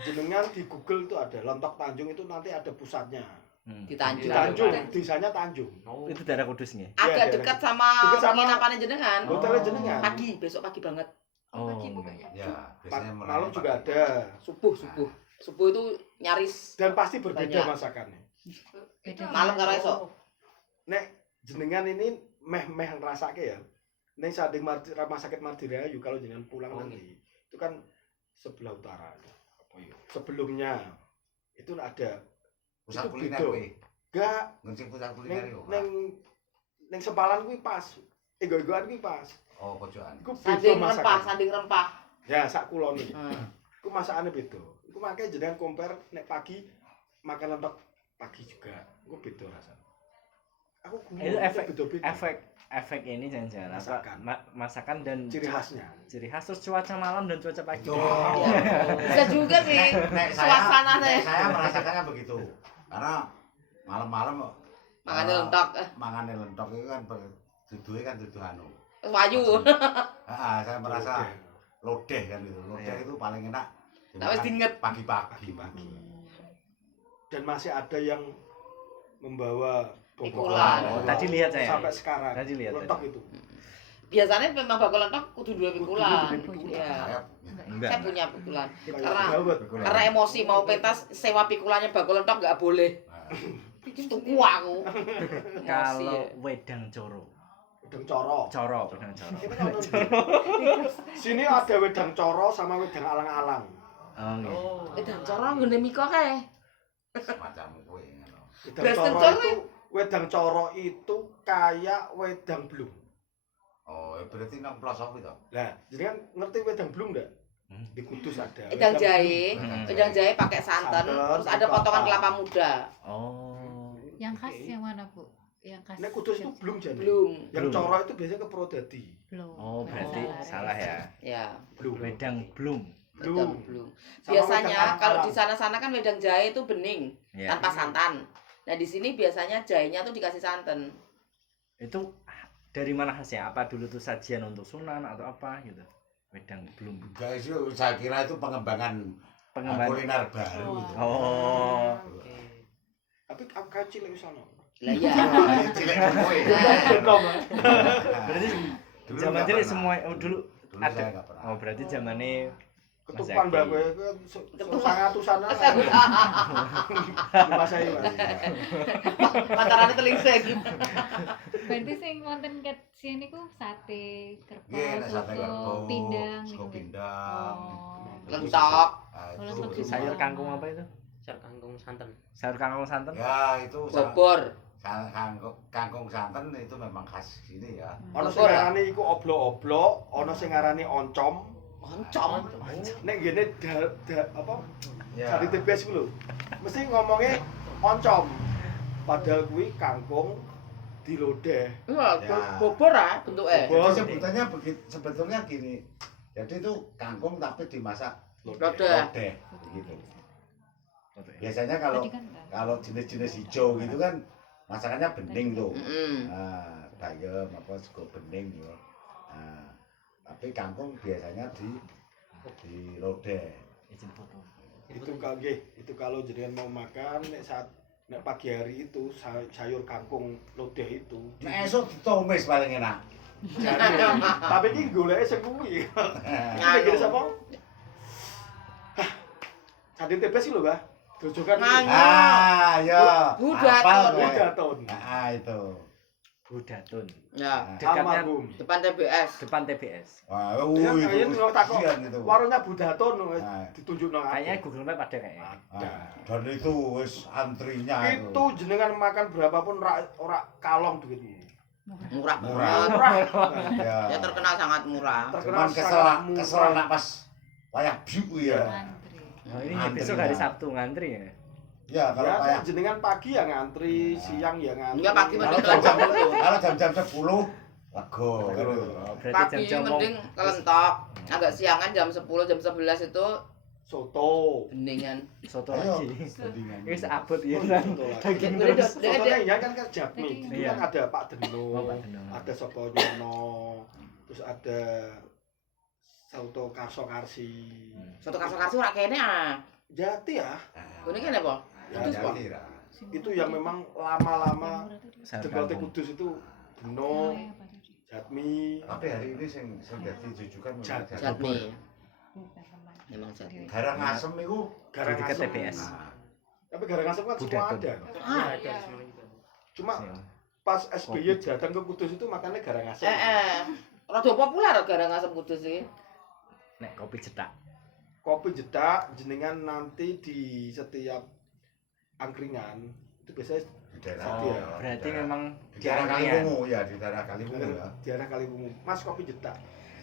jenengan di Google itu ada Lentok Tanjung itu nanti ada pusatnya. Di Tanjung. Di Tanjung, desanya Tanjung. Itu daerah Kudus nggih. Agak Iya, dekat daerah- sama dekat sama- penginapannya jenengan. Hotelnya jenengan. Pagi, besok pagi banget. Pagi bukanya. Ya, biasanya Malam juga ada. Subuh. Subuh itu nyaris Dan pasti berbeda Banyak. masakannya. Itu malam karo esok. Nek jenengan ini meh ngrasake ya. Ning Sanding Rumah Sakit Mardirayu kalau jenengan pulang Oh, nanti itu kan sebelah utara. Apa ya? Sebelumnya itu ada pusat itu kuliner beda. kuwi. Enggak Ngerti pusat kuliner ning yo. ning sempalan kuwi pas. Ego-egoan kuwi pas. Oh, pojokan. Iku beda Sanding rempah, masakan. sanding rempah. Ya sak kulon iki. Hmm. Iku masakane beda. Iku makanya jenengan compare nek pagi makan lentok pagi juga. Iku beda rasanya. Aku Itu beda-beda. efek ini jangan-jangan apa Masakan. masakan dan Ciri khasnya. ciri khas terus cuaca malam dan cuaca pagi. Betul. Iya. Bisa juga sih. Suasananya. Saya merasakannya begitu. Karena malam-malam Makanya lentok. mangane lentok itu kan duduhe kan duduh anu. Wayu. Saya merasa lodeh kan gitu. Lodeh Iya. itu paling enak. Tak wis diinget. Pagi-pagi. Dan masih ada yang membawa Pikulan. Oh, tadi lihat saya. sampai sekarang. Tadi lihat, Lentok tadi. itu. Biasanya memang bakal lentok kudu dua pikulan. Kudu dua Iya. Saya Enggak. Saya punya pikulan. Kayak Karena gawat. karena emosi mau pentas sewa pikulannya bakal lentok nggak boleh. Tuku aku. Emosi Kalau ya. wedang coro. Wedang coro. Wedang coro. Ini kan ono- Sini ada wedang coro sama wedang alang-alang. Oh, nggih. Dan corong ngene miko kae. semacam kuwi ngono. Wedang Western coro coro itu wedang coro itu kayak wedang blung. Oh, berarti nang filosofi to. Lah, jadi kan ngerti wedang blung enggak? Hmm. Di Kudus ada. Wedang jahe, Hmm. wedang jahe pakai santan, Santan, terus ada potongan kelapa muda. Oh. Yang khas Oke. yang mana, Bu? Yang khas. Nek Kudus itu blung jadi. Belum. Yang Blung. coro itu biasanya ke Purwodadi. Belum. Oh, berarti salah ya. Ya, Blung. Wedang blum. wedang Blung. belum. Sama Biasanya wedang kalau alang-alang. di sana-sana kan wedang jahe itu bening, Ya. tanpa santan. Nah, di sini biasanya jahenya tuh dikasih santan. Itu dari mana khasnya? Apa dulu tuh sajian untuk sunan atau apa gitu? Wedang blum. Guys, itu saya kira itu pengembangan Pengembangan. kuliner baru itu. Oh. Tapi aku kayak cilik di sana. Lah ya. Cilik kowe. Belum. Berarti Dulu zaman nggak cilik pernah. semua dulu Dulu ada. saya nggak pernah. Oh, berarti zamannya Ketupan Mas mbak Zaki. gue kan sangatusan di masa ini Mas. Pantarannya telingsing. Berarti sing wonten ket sini ku sate, kerbau, Nggih, nek sate soto, kerbau, pindang sego gitu. pindang. Oh. Lentok. Ah, Oh, itu- lentok itu- sayur kangkung apa itu? sayur kangkung santan. Sayur kangkung santan? Ya, itu Bobor. kangkung santan itu memang khas sini ya. Ono sing ngarani iku oblo-oblo, ono sing ngarani oncom. Oncom. Nek ngene apa? Ya. Sate tebes ku lho. Mesti ngomongnya oncom. Padahal kuwi kangkung dilodeh. Wah, Ya. bobor ah bentuknya. Bobor. Jadi sebutannya sebetulnya gini. Jadi itu kangkung tapi dimasak Lodeh. lodeh gitu. Biasanya kalau Tadi kan jenis-jenis hijau gitu kan masakannya bening tuh. Mm-mm. Nah, bayam apa sego bening gitu. Nah, tapi kangkung biasanya di lodeh. Izin foto. Itu kalau jenengan mau makan nek pagi hari itu sayur kangkung lodeh itu. Nah, esok ditumis paling enak. Jadi, tapi iki goleke sing kuwi. Iki gede sapa? Hah. Sate tebes iki lho, Mbah. Grojokan iki. Nganyo. Ah, ya. Budaton. Hafal gue. Budaton. Nah, itu. Budatun. Ya, Nah, Dekatnya Almarhum. depan TBS. depan TBS. wah, Ya, itu kayaknya nggak takut. kasihan itu. Warungnya Budaton Nah. ditunjukno. Kayaknya Google Map ada kayaknya. Ada. Dan itu wis antrinya Itu jenengan makan berapapun ora kalong duit ini. Murah Murah. banget. Murah. Ya. Ya terkenal sangat murah. Terkenal Cuman sangat murah. kesel nak pas wayah biu ya. Ngantri. Oh, ini Ngantri besok ya. hari Sabtu ngantri ya. Ya kalau Ya wayah jenengan pagi ya ngantri, Nah. siang ya ngantri. Enggak, pagi kalau mending jam kelentok. kalau jam-jam 10 lego gitu. Oh, berarti Pagi jam-jam mau mending kelentok. Agak siangan jam 10 jam 11 itu soto. beningan. soto Ayo, lagi. tandingan. Ini seabot ya Oh, kan. soto lagi. Daging Boleh terus. dong. Sotonya ya kan Jatmi. Itu Iya. kan ada Pak Deno, Oh, Pak Deno. ada Soko Nyono, terus ada Soto Karso Karsi. Soto karso-karso ora kene ah. Jati ya. Ini kene apa? Ya, Kudus, Pak. Kira. Itu yang memang lama-lama Sayur Jegote kangkung. Kudus itu Oh, Deno, ya, Pak Dodi. Jatmi. Tapi hari ini sing dadi jujukan Jat- Jatmi. Bukan teman. Memang jatmi. Garang asem iku Garang Jadi ke asem. TPS. nah, Tapi garang asem kan semua Budatun. ada. Ah, iya. Cuma Iya. pas SBY datang ke Kudus itu makannya garang asem. Rada populer garang asem Kudus iki. Nek kopi cetak. Kopi jedak jenengan nanti di setiap angkringan itu biasanya di daerah. Oh, di Berarti daerah- memang di daerah angkringan. Kaliwungu ya, di daerah Kaliwungu ya. di arah Kaliwungu. Mas kopi jedak.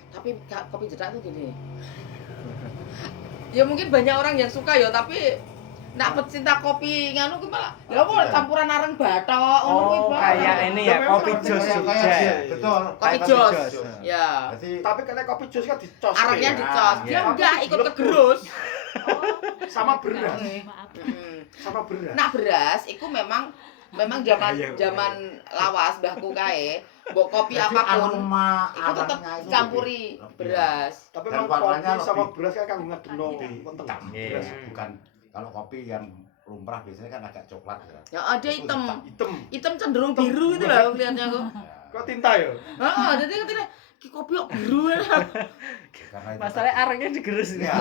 Tapi kopi jedak tuh gini. Ya mungkin banyak orang yang suka ya, tapi nak pecinta kopi nganu ki malah ya apa Iya. campuran areng bathok ngono kuwi, Oh, Pak. kayak ini ya, Ya, memang kopi ada jos kayak- Jogja. kayak- Betul. Kopi Kayak jos. jos. Ya. Berarti Tapi karena kopi jus kan dicos. Arengnya ya. dicos. Dia Iya. enggak ikut Lebur. kegerus. Sama beras. Maaf. Sama beras. Nah, beras itu memang zaman Iya, zaman lawas mbahku kae, mbok kopi berarti apapun aroma itu tetap arangnya itu campuri lebih- beras. Tapi Dan memang warnanya kopi sama lebih- beras kan kanggo ngedeno weteng. hitam. Iya. Beras. Bukan kalau kopi yang lumrah biasanya kan agak coklat ya. Ya ada Itu hitam. Hitam. Hitam cenderung biru itu loh kelihatannya kok. Kok tinta ya? Heeh, jadi katanya ki kopi kok biru ya. Karena itu Masalahnya arangnya digerus nih. Iya.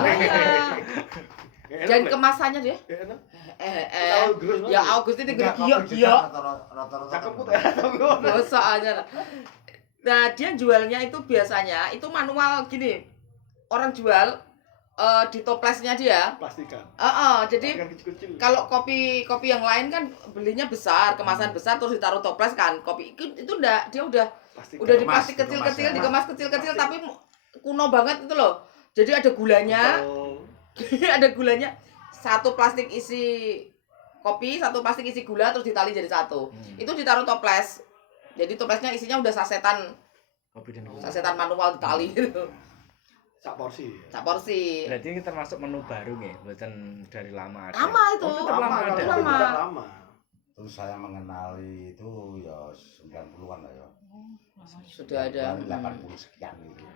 Iya. Dan kemasannya dia enak. eh Tahu gerus. ya Agus itu Enggak, giok kopi giok. juga rata-rata Cakep kan putih atau ngono. Dosa aja. Nah, dia jualnya itu biasanya itu manual gini. Orang jual di toplesnya dia. Plastikan. Jadi Plastikan kecil-kecil. kalau kopi yang lain kan belinya besar, kemasan besar terus ditaruh toples kan. Kopi itu enggak, dia udah Plastikan. di Dikemas, plastik kecil-kecil, dikemas ya. dikemas kecil-kecil tapi kuno banget itu loh. Jadi ada gulanya, Oh. ada gulanya. Satu plastik isi kopi, satu plastik isi gula terus ditali jadi satu. Itu ditaruh toples. Jadi toplesnya isinya udah sasetan Kopi dan gula. sasetan manual ditali gitu. Sak porsi. Sak porsi. Berarti ini termasuk menu baru nih, buatan dari lama ada. Lama itu. Oh, tetap lama ada. kalau Lama. tidak lama. Terus saya mengenali itu ya 90-an lah ya. Sudah ada. 80 sekian itu.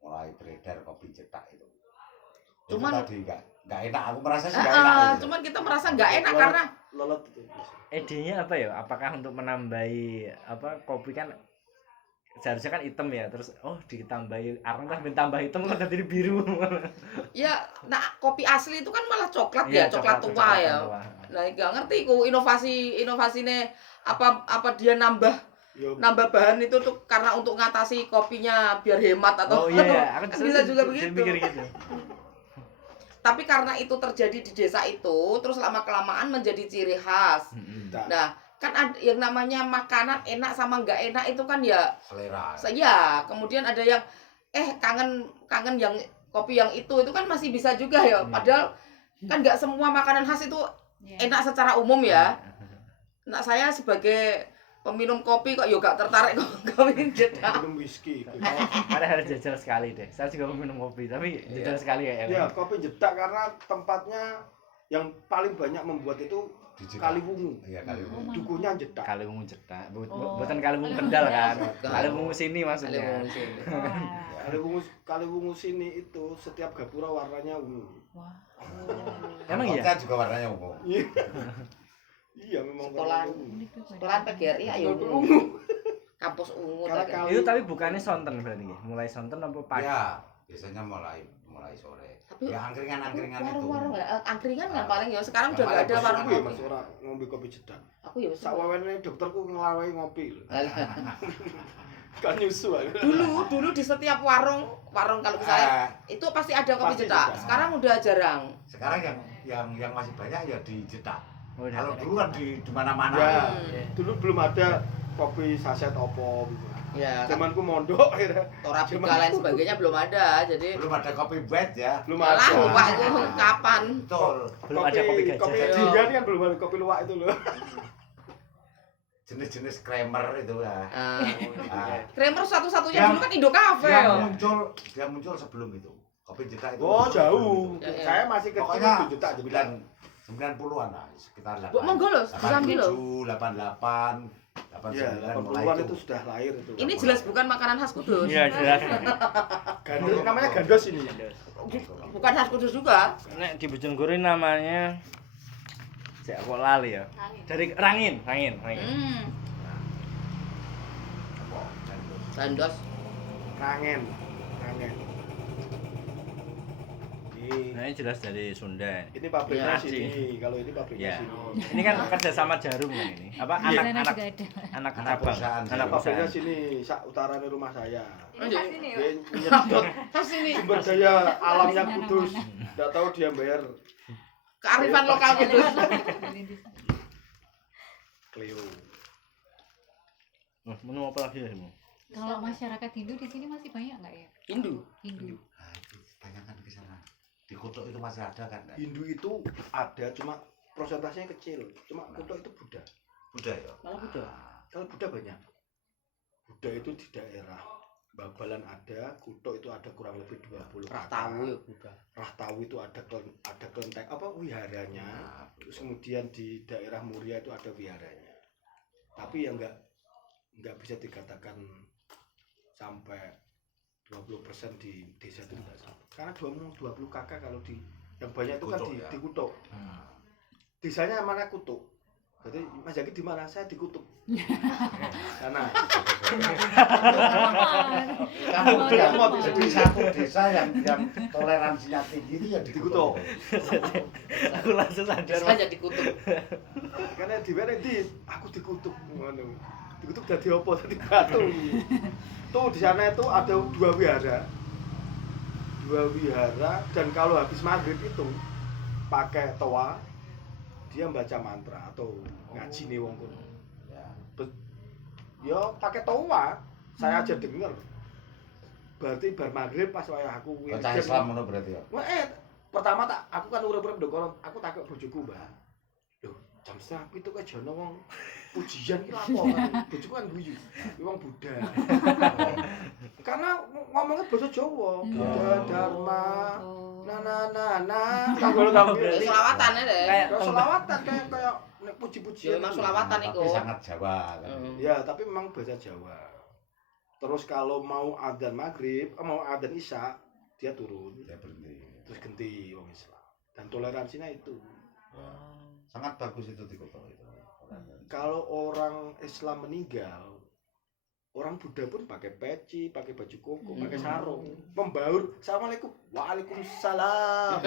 Mulai beredar kopi cetak itu. Cuman- itu tadi enggak enak, aku merasa sih enggak enak. gitu. Cuman kita merasa nggak enak karena Lolot itu. Idenya apa ya? Apakah untuk menambahi apa kopi kan seharusnya kan hitam ya, terus ditambahi arang tapi tambah hitam kan jadi biru. ya nah kopi asli itu kan malah coklat Iya, ya, coklat tua ya. tua. Nah, nggak ngerti ku inovasinya apa dia nambah Yo, bahan itu tuh karena untuk ngatasi kopinya biar hemat atau Oh iya, aku Kan bisa juga saya begitu. mikir gitu. tapi karena itu terjadi di desa itu terus lama kelamaan menjadi ciri khas. tak. Nah, kan yang namanya makanan enak sama nggak enak itu kan ya Selera. ya kemudian ada yang kangen yang kopi yang itu kan masih bisa juga ya. Padahal kan nggak semua makanan khas itu enak secara umum ya. Nah, saya sebagai peminum kopi kok juga tertarik kopi jedak. Minum whisky. Ada harus jajal sekali deh. Saya juga minum kopi, tapi jajal sekali ya. Ya, kopi jedak karena tempatnya yang paling banyak membuat itu Di Cetak. Kaliwungu. Iya, Kaliwungu. Dukunya jedak. Kaliwungu cetak, Oh. bukan Kaliwungu Kendal kan. Bukan. Kaliwungu sini maksudnya. Kaliwungu sini itu setiap gapura warnanya ungu. Emang iya? Vodka juga warnanya ungu. Iya. Iya, memang Sekolahan. warnanya ungu. Sekolahan PGRI ayo Ungu. kampus ungu Karena tak. kali- Itu tapi bukannya sonten berarti ya? Mulai sonten apa pagi? Ya, biasanya mulai sore. Tapi Ya angkringan-angkringan itu. warung-warung angkringan kan paling ya sekarang Yang udah nggak ada paling warung Aku ya kopi. Mas ora ngombe kopi jedak. Aku ya Sak wewene dokterku nglawahi ngopi lho. Alah. Kan nyusu aku. dulu di setiap warung kalau misalnya itu pasti ada kopi Pasti jedak. jedak. Sekarang udah jarang. Sekarang yang masih banyak ya di Cetak. Oh, Kalau udah. dulu kan di mana-mana. Ya, Hmm. dulu belum ada kopi saset opo gitu. Ya, kan Zamanku mondok akhirnya Torabika lain sebagainya belum ada. Jadi Belum ada kopi bed ya. belum malah ada. lupa itu kapan. Betul. Belum ada kopi gajah. Kopi Iya. Jingan kan belum ada kopi luwak itu loh. Jenis-jenis kremer itu ya. Ah. Kremer satu-satunya Yang- dulu kan Indo Cafe. Dia muncul sebelum itu. Kopi Jeta itu. Oh muncul jauh. sebelum itu. Ya, ya. Saya masih kecil Pokoknya 7 juta 90-an lah, sekitar 8. Bu, monggo loh, disambil loh. 87, 88, Iya, 89 mulai 80-an itu. itu sudah lahir itu. Ini jelas bukan makanan khas Kudus. Iya jelas. Gandos, namanya gandos ini. Bukan khas Kudus juga. Nek di Bojonegoro namanya Cek kok lali ya. Rangin. Dari Rangin. Gandos. Rangen. Nah, ini jelas dari Sunda. Ini pabriknya Ya, sini. Kalau ini pabriknya Ya. sini. Ini kan kerja sama Jarum kan ini. Apa Di sana anak-anak juga ada. anak Anak cabang, perusahaan. anak Pabriknya perusahaan. sini, sak utara rumah saya. Ini khas ini ya. Dia nyedot Khas ini. sumber daya alamnya Mana-mana. Kudus. Enggak tahu dia bayar Kearifan lokal Kudus. Cleo. Menu apa lagi ya, Mu? Kalau masyarakat Hindu di sini masih banyak nggak ya? Hindu. Hindu. Nah, itu tanyakan ke sana. Di Kutuk itu masih ada kan? Hindu itu ada cuma persentasenya kecil. Cuma Kuto itu Buddha. Buddha ya? Malah Buddha. Kalau Buddha banyak. Buddha itu di daerah Babalan ada, Kuto itu ada kurang lebih 20 Tahu ya Buddha. Rahtawi itu ada kelenteng apa wiharanya. Terus kemudian di daerah Muria itu ada wiharanya. Tapi ya enggak bisa dikatakan sampai 20% di desa itu enggak sampai. Karena 20 kakak kalau di yang banyak itu kan Kutuk, di, ya? di Kutuk. Desanya mana Kutuk? Jadi Mas Jaki di mana? Saya di Kutuk. Sana. Kamu Oh, dia iya. mau di satu desa yang toleransinya tinggi itu ya di Di Kutuk. Kutuk. Aku langsung sadar. Saya jadi kutub. Karena di mana aku di Kutuk ngono. Di Kutuk dadi apa? Dadi batu. Tuh di sana itu ada 2 wihara. 2 wihara dan kalau habis maghrib itu pakai toa dia baca mantra atau ngaji nih wong kono. Ya. Ya pakai toa. Saya aja denger. Berarti bar maghrib pas wayah aku Bocah Islam ngono berarti ya. Wah, pertama tak aku kan urip-urip ndok kono, aku takut bojoku, Mbak. Loh, jam 7 itu kan jono wong pujian ki lapo kan. Bojoku kan guyu. Ki wong Buddha. Karena ngomongnya bahasa Jawa. Buddha, Dharma, na. Tak ngono kamu. Ya selawatan ya deh. Kayak Kayak selawatan kayak nek puji-pujian. Ya memang selawatan Tapi iku. sangat Jawa kan. Ya, tapi memang bahasa Jawa. Terus kalau mau adzan maghrib, mau adzan isya, dia turun. Dia berhenti. Terus ganti wong Islam. Dan toleransinya itu. Sangat bagus itu di Kutuk itu. Kalau orang Islam meninggal, orang Buddha pun pakai peci, pakai baju koko, pakai sarung, membaur, assalamualaikum, waalaikumsalam.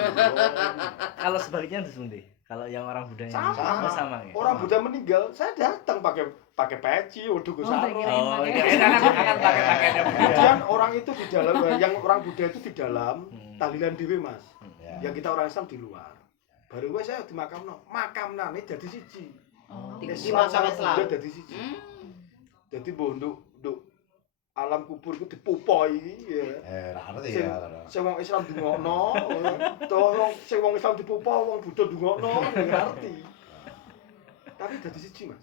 kalau sebaliknya di Sunda. Kalau yang orang Buddha Sama. sama ya. Orang Buddha meninggal, saya datang pakai peci, waduh Oh, sarung. kirain Oh, pakai- kirain akan pakai pakaiannya Buddha. Kemudian orang itu di dalam, yang orang Buddha itu di dalam tahlilan dewe mas. Ya. Yang kita orang Islam di luar. Baru gue saya di makam ini jadi siji. Oh. Di Islam makam sama Islam. Buddha jadi siji. Hmm. Jadi nduk alam kubur itu dipupoi ya. Ra ngerti Sing ya. sing wong Islam dungokno, to sing wong Islam dipupo, wong Buddha dungokno, ngerti. Tapi dadi siji, Mas.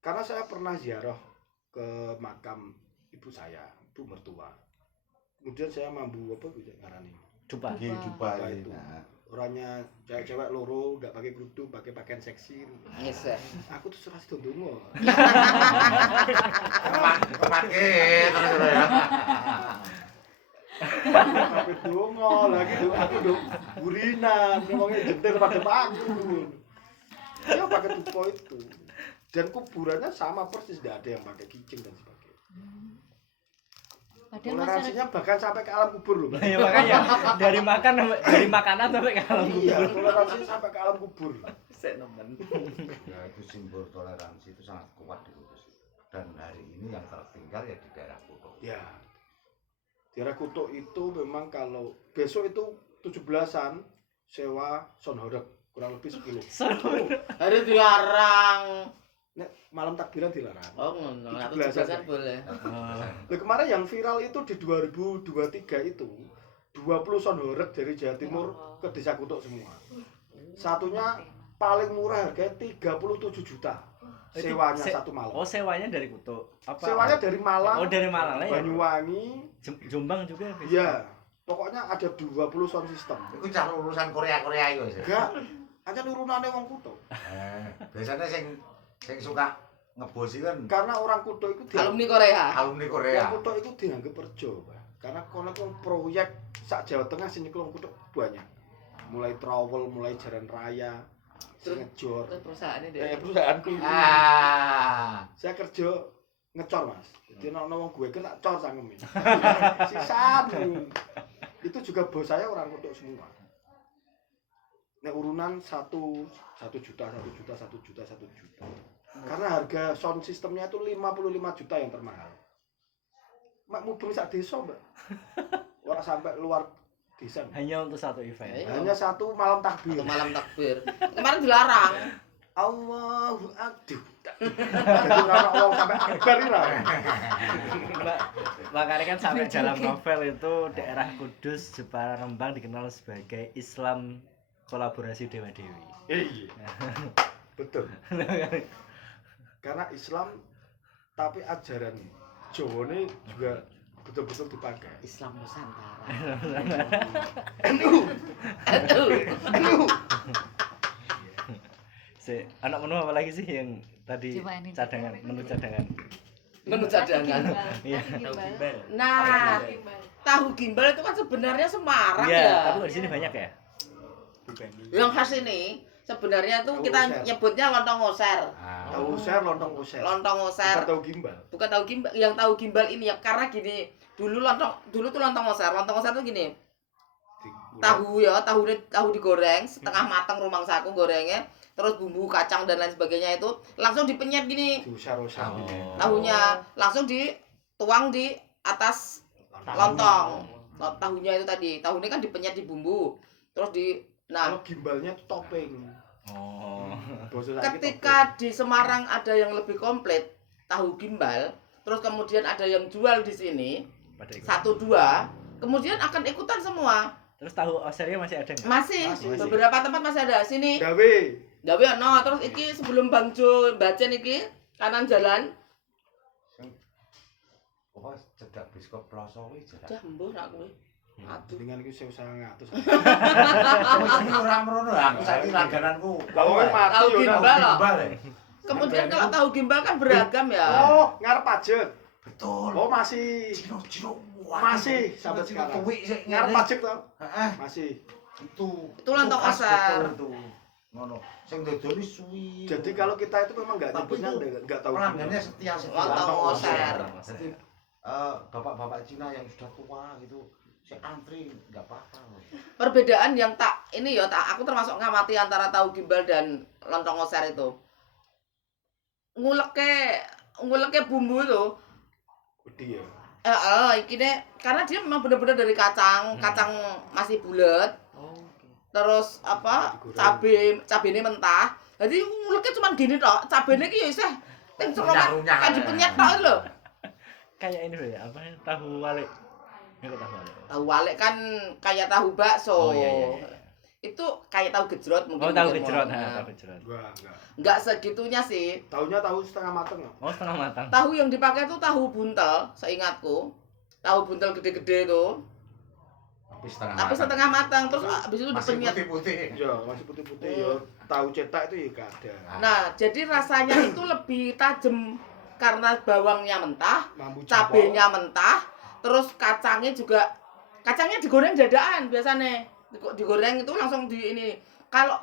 Karena saya pernah ziarah ke makam ibu saya, ibu mertua. Kemudian saya mambu apa gitu ngarani. Coba. Di Dubai. Apa itu? Nah, Orangnya cewek-cewek loro, enggak pakai kerudung, pakai pakaian seksi. Yes. Ya. Aku tuh serasi ndonga. pakai terus ya. Pakai donga lagi tuh aku tuh gurinan, ngomongnya jentir pada aku. Dia pakai tupo itu. Dan kuburannya sama persis, tidak ada yang pakai kijing dan sebagainya. Padahal Toleransinya masyarakat bahkan sampai ke alam kubur loh. Mbak. Ya makanya dari makanan sampai ke alam Iya, kubur. toleransinya sampai ke alam kubur. Saya nemen. Ya itu simbol toleransi itu sangat kuat di Kudus. Dan hari ini yang tertinggal ya di daerah Kutuk. Ya. Daerah Kutuk itu memang kalau besok itu 17-an sewa sonhorek kurang lebih 10. Hari dilarang. nek malam takbiran dilarang. Oh, ngono. Nah, 17-an 17-an boleh. Lah kemarin yang viral itu di 2023 itu 20 son horeg dari Jawa Timur ke Desa Kutuk semua. Satunya paling murah harganya 37 juta. Itu Sewanya satu malam. Oh, sewanya dari Kutuk. Apa? Sewanya dari Malang. Oh, dari Malang lah ya. Banyuwangi. Jombang juga bisa. Iya. Pokoknya ada 20 sound system. Iku cah urusan Korea iku wis. Enggak. Aja nurunane wong Kutuk. Biasanya sing suka ngebosi kan Karena orang Kutuk itu Alumni Korea. alumni Korea. yang Kutuk itu dianggap kerja, Pak. Karena kono itu proyek sak Jawa Tengah sing nyekel wong Kutuk banyak. Mulai travel, mulai jalan raya, sing ngejor. Terus perusahaannya deh. Perusahaanku ini. Saya kerja ngecor, Mas. Jadi nek wong gue tak cor sangem. Sisan. Itu juga bos saya orang Kutuk semua. Nek urunan 1 juta. Karena harga sound systemnya itu 55 juta yang termahal. Mak mubeng sak desa, Mbak. Ora sampai luar desa. Hanya untuk satu event. Iya. Hanya satu malam takbir. Atau malam takbir. Kemarin dilarang. Allahu Akbar. Jadi ora wong sampai akbar iki lah. Makanya kan sampai dalam novel itu daerah Kudus, Jepara, Rembang dikenal sebagai Islam kolaborasi dewa-dewi. Iya. Betul. Karena Islam tapi ajaran Jawane juga betul-betul dipakai. Islam Nusantara. Anak menu apa lagi sih yang tadi Coba ini. cadangan, menu cadangan. Menu cadangan. Iya. Nah, tahu gimbal itu kan sebenarnya Semarang Iya, ya. tapi kok di sini banyak ya? Yang khas ini sebenarnya tuh Tahu kita oser. nyebutnya lontong oser. Tahu oser, lontong oser. Lontong oser. Bukan tahu gimbal. Bukan tahu gimbal, yang tahu gimbal ini ya karena gini. Dulu tuh lontong oser. Lontong oser tuh gini. Tahu ya, tahu digoreng setengah matang rumang saku gorengnya. Terus bumbu kacang dan lain sebagainya itu langsung dipenyet gini. Diusar-usar. Tahunya langsung dituang di atas lontong. Tahunya itu tadi. Tahunya kan dipenyet di bumbu. Terus Kalau gimbalnya itu topping. Oh. Bosnya saiki ketika di Semarang ada yang lebih komplit tahu gimbal, terus kemudian ada yang jual di sini Pada ikut. 1 2, kemudian akan ikutan semua. Terus tahu osernya masih ada nggak? Masih, Masih. beberapa tempat masih ada sini. topping. Gawe. Gawe ono, terus iki sebelum Bang Jo Bacen iki kanan jalan. Apa cedak biskop Ploso kuwi cedak. Dah mbuh nak kowe. Aduh. Dengan iku 1900. Ini ora merono aku saiki langgananku. Gawe mati Tahu yo. gimbal loh. Gimbal, ya? Kemudian kalau tahu gimbal kan beragam ya. Oh, ngarep pajak. Betul. Oh, masih. Cino. Masih sampai sekarang. Ngarep pajak toh? Heeh. Masih. Itu lontong khas oser. betul itu. Ngono. Sing dodoli suwi. Jadi kalau kita itu memang enggak Tapi nyebutnya itu enggak tahu. pelanggannya setia. Lontong oser. Jadi bapak-bapak Cina yang sudah tua gitu, saya antri nggak apa-apa. Perbedaan yang aku termasuk ngamati antara tahu gimbal dan lontong oser itu. Nguleke bumbu itu. Wedi ya. Iki nih karena dia memang benar-benar dari kacang masih bulat. Terus apa? Cabene mentah. Jadi nguleke cuma gini tok. Cabene ki ya isih ting Runyah-runyah. kan dipenyet tok lho. Kayak ini loh ya, apa tahu wale. Enggak tahu wale. Tahu wale kan kayak tahu bakso. Oh, iya. Itu kayak tahu gejrot mungkin. Oh, tahu mungkin gejrot, mau. tahu gejrot. Enggak. Enggak segitunya sih. Tahunya tahu setengah mateng ya. Oh, setengah matang. Tahu yang dipakai tuh tahu buntel, seingatku. Tahu buntel gede-gede tuh. Tapi setengah matang terus habis itu masih dipenyet. putih-putih. Ya, masih putih-putih ya. Tahu cetak itu ya enggak ada. Nah, jadi rasanya itu lebih tajam karena bawangnya mentah, Mambu jempol. cabenya mentah, terus kacangnya digoreng dadaan biasanya. Digoreng itu langsung di ini. Kalau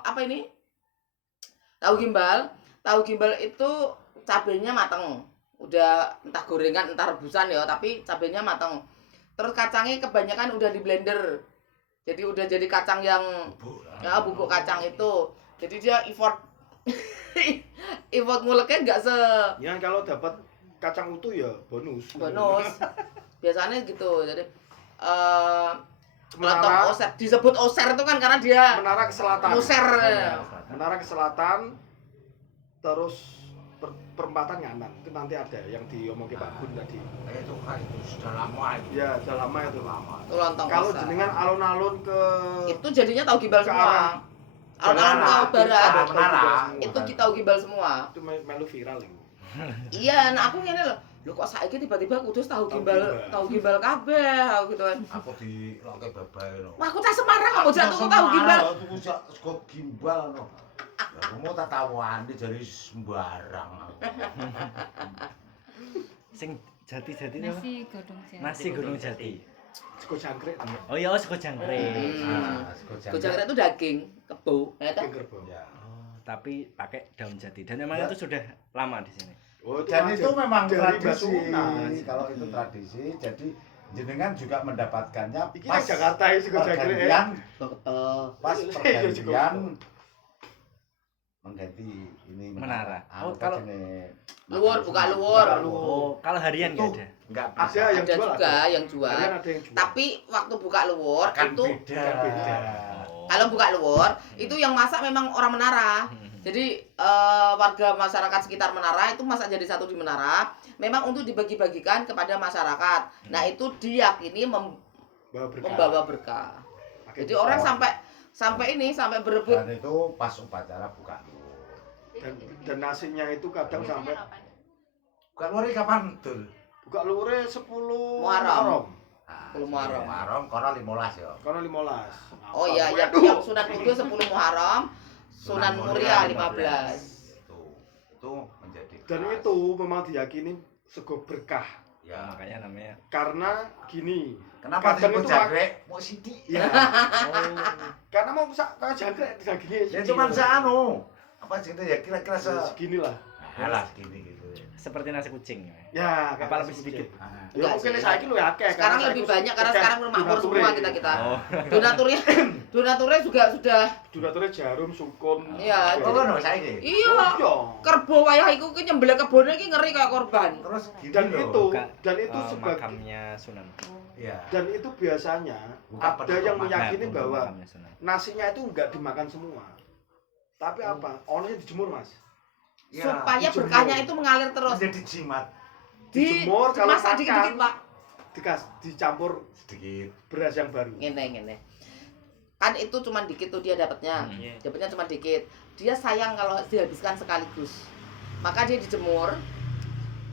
apa ini? Tahu gimbal itu cabenya mateng. Udah entah gorengan entah rebusan ya, tapi cabenya mateng. Terus kacangnya kebanyakan udah di blender. Jadi udah jadi kacang yang bubuk kacang itu. Jadi dia effort nguleknya enggak Ya kalau dapat kacang utuh ya bonus. Biasanya gitu. Jadi Menara, lontong oser disebut oser itu kan karena dia menara ke selatan. muser. Menara ke selatan terus perempatan nganan. Itu nanti ada yang diomongin Pak Gun tadi. Itu kan itu sudah lama itu. Ya, sudah lama itu. Lama. Itu lontong Kalau pisang. jenengan alun-alun ke Itu jadinya tahu gimbal Ke semua. arah Alun-alun Menara. ke barat. Ada menara. Itu kita tahu gimbal semua. itu melu viral itu. Iya, nah aku ngene lho. Lho kok saiki tiba-tiba Kudus tahu Tahu gimbal, gimbal. tahu gimbal kabeh aku gitu kan. Aku di loke babae no. Wah, aku tak Semarang kamu jatuh tahu gimbal. Aku sego gimbal no. Ya kamu tak tawani jadi sembarang. Sing jati-jati itu apa? Nasi godong jati. Nasi gunung jati. Sego jangkrik Oh iya, sego jangkrik. Hmm. Sego Gojang itu daging, kebo, ya kan? yang kerbau. Ya. Oh, tapi pakai daun jati. Dan memang Ya. itu sudah lama di sini. Oh, Dan itu memang dari tradisi. Basunan. Kalau itu tradisi, jadi jenengan juga mendapatkannya Iki nang Jakarta iki sego jangkrik. pergantian, Betul. pas Iya, pergantian juga. mengganti ini Menara. Anu, Oh, kalau- jenis Luwur, makan buka sunat. luwur. Buka luwur. Oh, kalau harian Itu nggak ada. enggak Ada bisa. yang Ada jual, juga yang jual. Kalian ada yang jual. Tapi waktu buka luwur Akan itu beda. Akan beda. Oh. kalau buka luwur itu yang masak memang orang Menara. Jadi warga masyarakat sekitar Menara itu masak jadi satu di Menara. Memang untuk dibagi-bagikan kepada masyarakat. Nah itu diyakini Bawa berkah. membawa berkah. Pakai Jadi berkah. orang sampai ini sampai berebut. Dan itu pas upacara buka luwur. dan nasinya itu kadang sampai Buka luwur ini kapan betul? buka lure 10 Muharram. Nah, 10 Muharram. Muharram kono 15 ya. Karena 15. Oh iya, yang Sunan Kudus 10 Muharram, Sunan Muria 15. Itu menjadi Dan khas. itu memang diyakini sego berkah. Ya. Makanya namanya. Karena gini, Kenapa kadang disebut itu jangkrik? Mau sithik. ya, Oh. karena mau kayak jangkrik dagingnya Ya cuman seanu. Apa sih itu ya kira-kira segini lah. Alah gini gitu. Seperti nasi kucing. Ya, Apa kayak lebih nasi sedikit? kucing. Ah. Ya Enggak mungkin sih. saiki lu ya akeh. Sekarang lebih banyak karena sekarang makmur semua kita. Oh. Donaturnya juga sudah. Donaturnya jarum, sukun. Iya, Oh ngono saiki. Iya. Iya. Kerbo wayah iku ki nyembelih kebone iki ngeri kayak korban. Terus gini Dan loh. itu, Buka, dan itu sebagai makamnya Sunan. Iya. dan itu biasanya Bukan ada penutup yang makam, meyakini Nah, bahwa makamnya Sunan. nasinya itu enggak dimakan semua. Tapi apa? Orangnya dijemur, Mas. Ya, Supaya dijemur. berkahnya itu mengalir terus. menjadi jimat Dijemur, kalau masak makan. dikit-dikit, Pak. Dicampur sedikit. beras yang baru. Ngene. Kan itu cuma dikit tuh dia dapatnya. Hmm. Dapatnya cuma dikit. Dia sayang kalau dihabiskan sekaligus. Maka dia dijemur.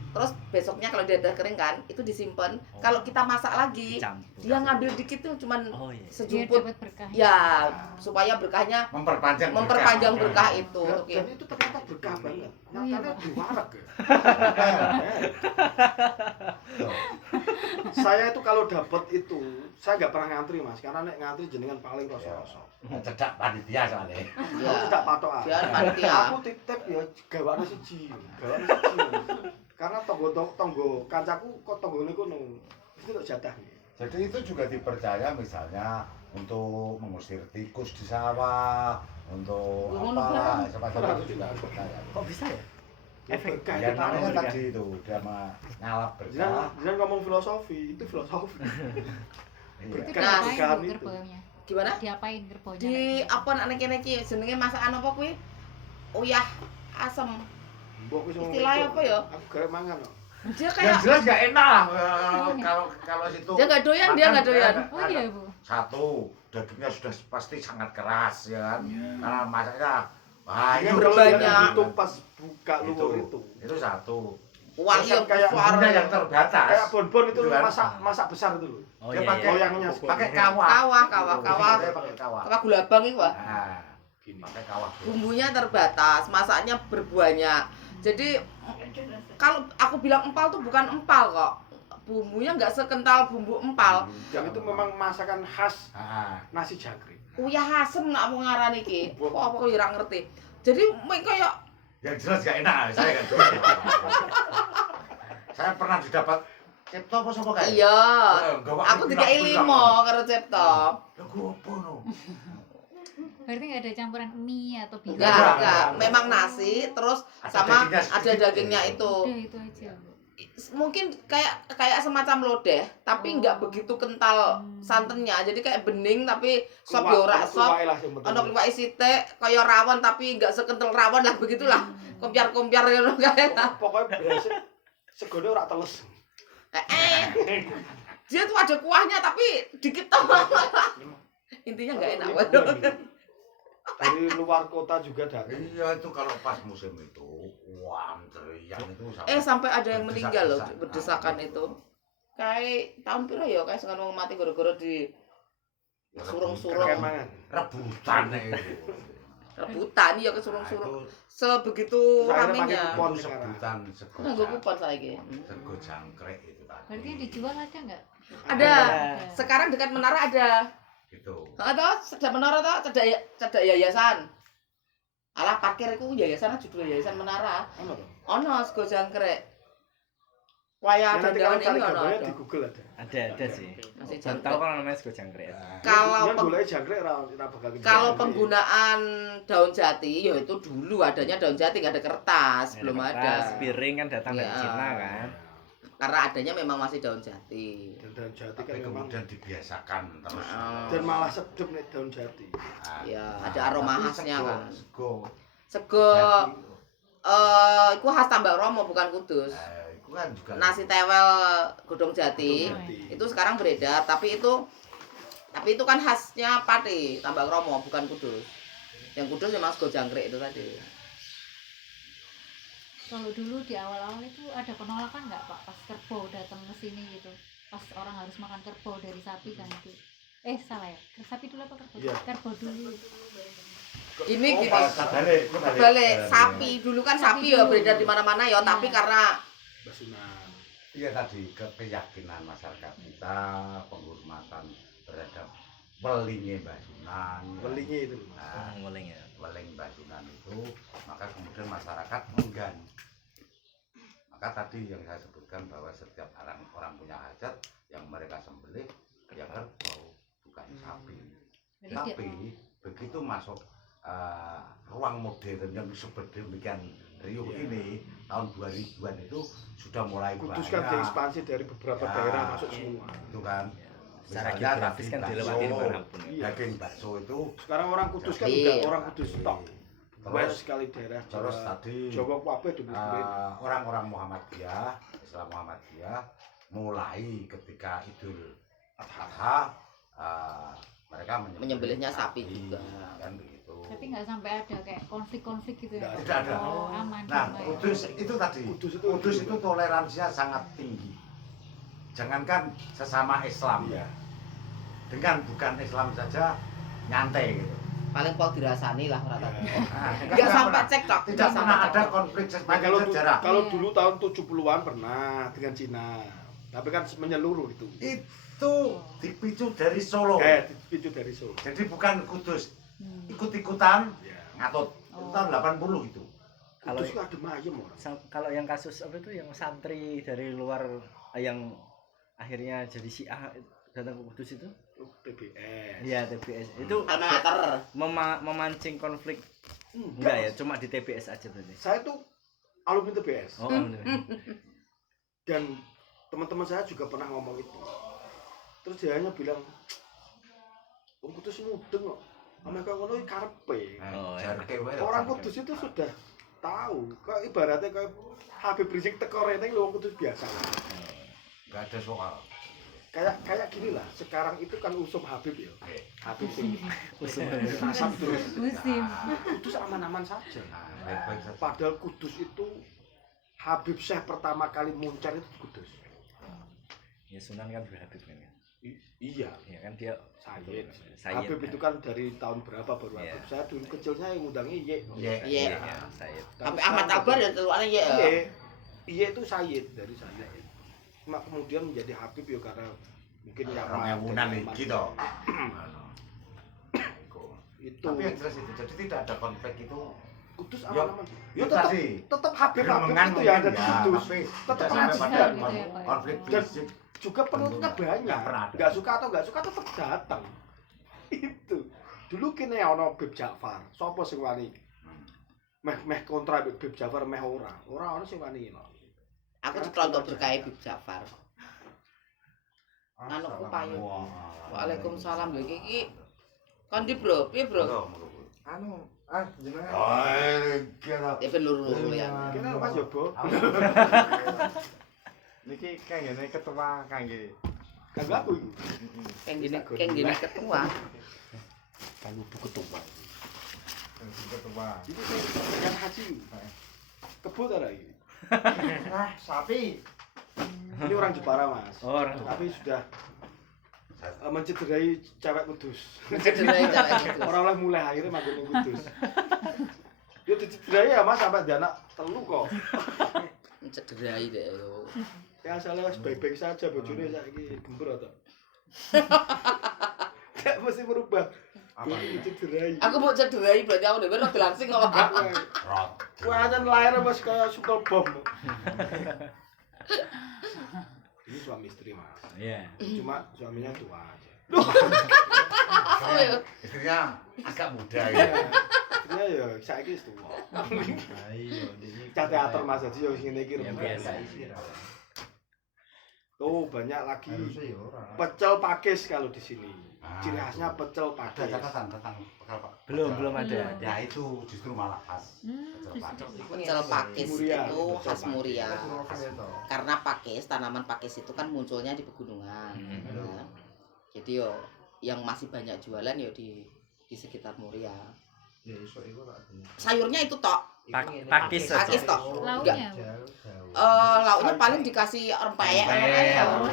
Terus besoknya kalau dia udah kering kan, itu disimpan. Oh. Kalau kita masak lagi, Dicampur. dia ngambil dikit tuh cuman Oh iya. Biar sejumput. dapat berkah. Ya, supaya berkahnya memperpanjang berkah itu. Dan, Oke. dan itu ternyata berkah banget. Oh, iya, Nyatanya Pak. diwarak ya. Saya itu kalau dapat itu, saya nggak pernah ngantri, Mas. Karena nek ngantri jenengan paling rasa-rasa. Cedak panitia soalnya. Aku Ya. tidak patok ah. Dia panitia. Aku titip ya gawane siji. Karena tonggo kancaku kok tonggone kono. Itu kok jatah. Jadi itu juga dipercaya misalnya untuk mengusir tikus di sawah, untuk Ngono apa, kan? semacam itu juga dipercaya. Kok bisa ya? Efek berkah. Ya itu namanya berkah. tadi itu dia nyalap Jangan berkah. jangan ngomong filosofi, itu filosofi. Iya. Itu Berkah, diapain berkahan Bu itu. kerbaunya? Gimana? Diapain kerbaunya? Di apa nek kene iki jenenge masakan apa kuwi? Uyah asem. Mbok wis ngomong Istilahnya itu. apa ya? Aku garek mangan kok. Dia Yang kayak jelas nggak enak kalau situ. dia nggak doyan, dia makan nggak doyan. Oh iya Bu. Satu, dagingnya sudah pasti sangat keras ya kan. Iya. Karena masaknya Jadi banyak. kalau banyak. yang itu pas buka luwur itu. Itu satu. Wah, Terus iya kan kayak suara. Bumbunya yang terbatas. Kayak bon-bon itu Gitu kan? masak besar itu loh. Oh Dia iya. pakai iya. Loyangnya pakai kawah. Kawah. Dia pakai kawah. Kawah gula bang itu, Pak. Nah, Gini. pakai kawah. Bumbunya terbatas, masaknya berbanyak. Jadi kalau aku bilang empal tuh bukan empal kok. Bumbunya nggak sekental bumbu empal. Dan itu memang masakan khas Ah, nasi jangkrik. Uyah asem nak mau ngarani iki. Kok apa kok ora ngerti. Jadi kayak yang jelas gak enak saya kan. Saya pernah didapat Cipto apa sapa kae? iya. Gawa Aku dikai 5 karo Cipto. Lha gua apa no? Berarti nggak ada campuran mie atau bihun? Enggak. Memang nasi terus Ada sama dagingnya ada sedikit. dagingnya itu. Udah itu aja Bu. Mungkin kayak semacam lodeh, tapi Oh. nggak begitu kental santannya. Jadi kayak bening tapi sop Keluak- yo ora sop. keluak lah yang penting. Ono kliwake sithik kaya rawon tapi nggak sekental rawon lah begitulah. Kompiar-kompiar ngono kae. Pokoknya berhasil segone ora teles. Dia tuh ada kuahnya tapi dikit toh. Intinya nggak enak. Waduh. Dari luar kota juga datang. Iya itu kalau pas musim itu, wah antrian itu Sampai ada yang meninggal loh berdesak-desak. berdesakan itu. Kayak tahun pira ya kayak sengan wong mati gara-gara di Ya, surung-surung. Kemangan. rebutan itu. rebutan ya ke Nah, surung-surung. itu Sebegitu Akhirnya pakai ramenya. kupon itu sekarang. sebutan sego. Nggak kupon saiki. Sego jangkrik itu tadi. Berarti yang dijual ada nggak? Ada. Ada. Sekarang dekat menara ada. Gitu. Atau cedak menara toh, cedak yayasan. Alah parkir iku yayasan judul yayasan menara. Ono to? Ono sego jangkrik. Waya Ya, nanti kalau dandawan cari ini ono. gambarnya ada. di Google ada. Ada sih. Masih Baru jangkrik. tahu kalau namanya sego jangkrik. Kalau yang peng- golek jangkrik ora bakal Kalau jangkrik. penggunaan daun jati, ya itu dulu adanya daun jati nggak ada kertas, belum ada. Piring kan datang dari Iya. Cina kan. Karena adanya memang masih daun jati. Dan daun jati Tapi kan memang kemudian dibiasakan terus. Oh. dan malah sedep nek daun jati. Nah, Ya, nah, ada aroma tapi khasnya sego- kan. Sego. Sego jati, itu khas Tambak Romo bukan Kudus. itu kan juga Nasi tewel godong jati Godong jati. itu sekarang beredar, tapi itu kan khasnya Pati Tambak Romo bukan Kudus. Yang Kudus memang sego jangkrik itu tadi. Kalau dulu di awal-awal itu ada penolakan nggak Pak pas kerbau datang ke sini gitu? Pas orang harus makan kerbau dari sapi kan itu. Salah ya? Sapi dulu apa kerbau? Iya. Kerbau dulu. Ini Oh, gini. Kebalik. Balik sapi dulu kan sapi ya dulu. beredar di mana-mana ya, Iya. tapi karena Basunan. Iya tadi keyakinan masyarakat kita, penghormatan terhadap welingnya Mbah Sunan. Welingnya itu. Nah, Nguling ya. weling Mbah Sunan itu, maka kemudian masyarakat enggan. Maka tadi yang saya sebutkan bahwa setiap orang punya hajat yang mereka sembelih ya kerbau, bukan sapi. Jadi Tapi begitu masuk ruang modern yang sedemikian riuh Iya. ini tahun 2000-an itu sudah mulai Kudus kan banyak. diekspansi dari beberapa Ya. daerah masuk semua. Itu kan Secara misalnya geografis kan daging dilewati bakso, dimanapun. Iya. daging bakso itu Sekarang orang Kudus kan Iya. juga orang Kudus tok. Banyak terus sekali daerah terus Jawa. tadi Jawa Kuape dulu. orang-orang Muhammadiyah, Islam Muhammadiyah mulai ketika Idul Adha mereka Menyembelihnya sapi juga. kan begitu. tapi nggak sampai ada kayak konflik-konflik gitu ya? Nggak Pak? ada. Oh, aman. Nah, damai. Kudus itu tadi. Kudus Kudus itu itu toleransinya sangat tinggi. Jangankan sesama Islam Iya. ya. Dengan bukan Islam saja nyantai gitu. paling pol dirasani lah rata. Iya. Nah, Enggak sampai cekcok, tidak pernah ada konflik Nah, sepanjang sejarah. kalau Iya. dulu tahun 70-an pernah dengan Cina. Tapi kan menyeluruh itu. Itu dipicu dari Solo. Dipicu dari Solo. Jadi bukan Kudus Hmm. ikut-ikutan Ya. ngatut. Itu Oh. tahun 80 itu. Kalau Kudus itu adem ayem orang. kalau yang kasus apa itu yang santri dari luar yang akhirnya jadi Syiah datang ke Kudus itu? TBS. Iya, TBS. Itu Almater. memancing konflik Enggak, enggak ya, cuma di TBS aja berarti. Saya tuh alumni TBS. Oh, alhamdulillah. Dan teman-teman saya juga pernah ngomong itu. Terus dia hanya bilang, "Wong Kudus mudeng kok." Mereka ngono iki karepe. Oh, ya. Jarke wae. Orang Kudus itu sudah tahu. Kok ibaratnya kayak Habib Rizik teko rene wong Kudus biasa. Enggak ada soal. Kayak gini lah, sekarang itu kan usum Habib ya. Oke. Habib sing nasab terus. Musim. Kudus aman-aman saja. Nah, baik-baik saja. Padahal Kudus itu Habib Syekh pertama kali muncar itu di Kudus. Ya Sunan kan berhabib kan. Iya, Ya kan dia Sayyid. Sayyid. Habib itu kan dari tahun berapa baru Iya. Habib. Saya dulu kecilnya yang ngundangnya Iye. Iya. Iya. Iya, Sayyid. Sampai Ahmad Akbar ya teluane ya. Iye. Iye itu Sayyid dari Sayyid. Cuma kemudian menjadi Habib ya karena mungkin Orang Yaman, ewunan Yaman. iki to. Itu Tapi yang jelas itu, jadi tidak ada konflik itu. Kudus Ya, aman-aman. Ya Ya tetap tadi tetap Habib geremengan itu ya ada mungkin di ya, Kudus. tapi Tetap tidak sampai pengajian pada gitu ya, Pak. konflik Dan fisik. juga penutupnya Tentunya. banyak. Nggak pernah ada. Nggak suka atau nggak suka tetap datang. Itu. Dulu kene ono Bib Ja'far. Sopo sing wani? Meh kontra Bib Ja'far meh ora. Ora ono sing wani. Aku dicontoh berkah Bib Ja'far. Anu kupayu. Waalaikumsalam lho iki. Kon di Bro, piye Bro? Anu Ah, jenengan. Kira. Even luru-luru ya. Kira Mas Yobo. Niki kanggene ketua kangge. Kanggo aku iki. Keng gini ketua. Kanggo bu ketua. Ketua. Iki sing yang haji. Kebut ora iki? Ah, sapi. Ini orang Jepara, Mas. Oh, orang Tapi sudah mencederai cewek kudus. Cederai cewek kudus. Orang lah mulai akhirnya makin kudus. Dia dicederai ya Mas sampai dia anak telu kok. Cederai deh yo. Ya asalnya baik-baik saja bojone saiki gembur atau. Tidak mesti berubah. Apa ini? Dicederai. Aku mau cederai berarti aku udah bener dilangsing kok. Rot. Wah, aja lahir Mas kayak sukul bom. Ini suami istri Mas. Iya. Cuma suaminya tua aja. Oh iya. Istrinya agak muda Iya. ya. Istrinya ya saiki wis tua. Ayo, ini Cah teater Mas jadi yo ngene iki Ya, rebutan. biasa. Tuh banyak lagi harusnya ya ora. pecel pakis kalau di sini. Ah, Ciri khasnya itu. pecel Ada pakis. catatan tentang bekal Pak. Belum ada. Ya itu justru malah khas. Hmm, Pecel pakis. Pecel pakis Muria, itu pecel khas pakis. Muria. Itu. Karena pakis, tanaman pakis itu kan munculnya di pegunungan. Ya. Jadi yo yang masih banyak jualan yo di sekitar Muria. Ya iso iku tak. Sayurnya itu tok. Pakis Pakis saja. tok. Lauknya. Lauknya paling dikasih rempeyek. Oh,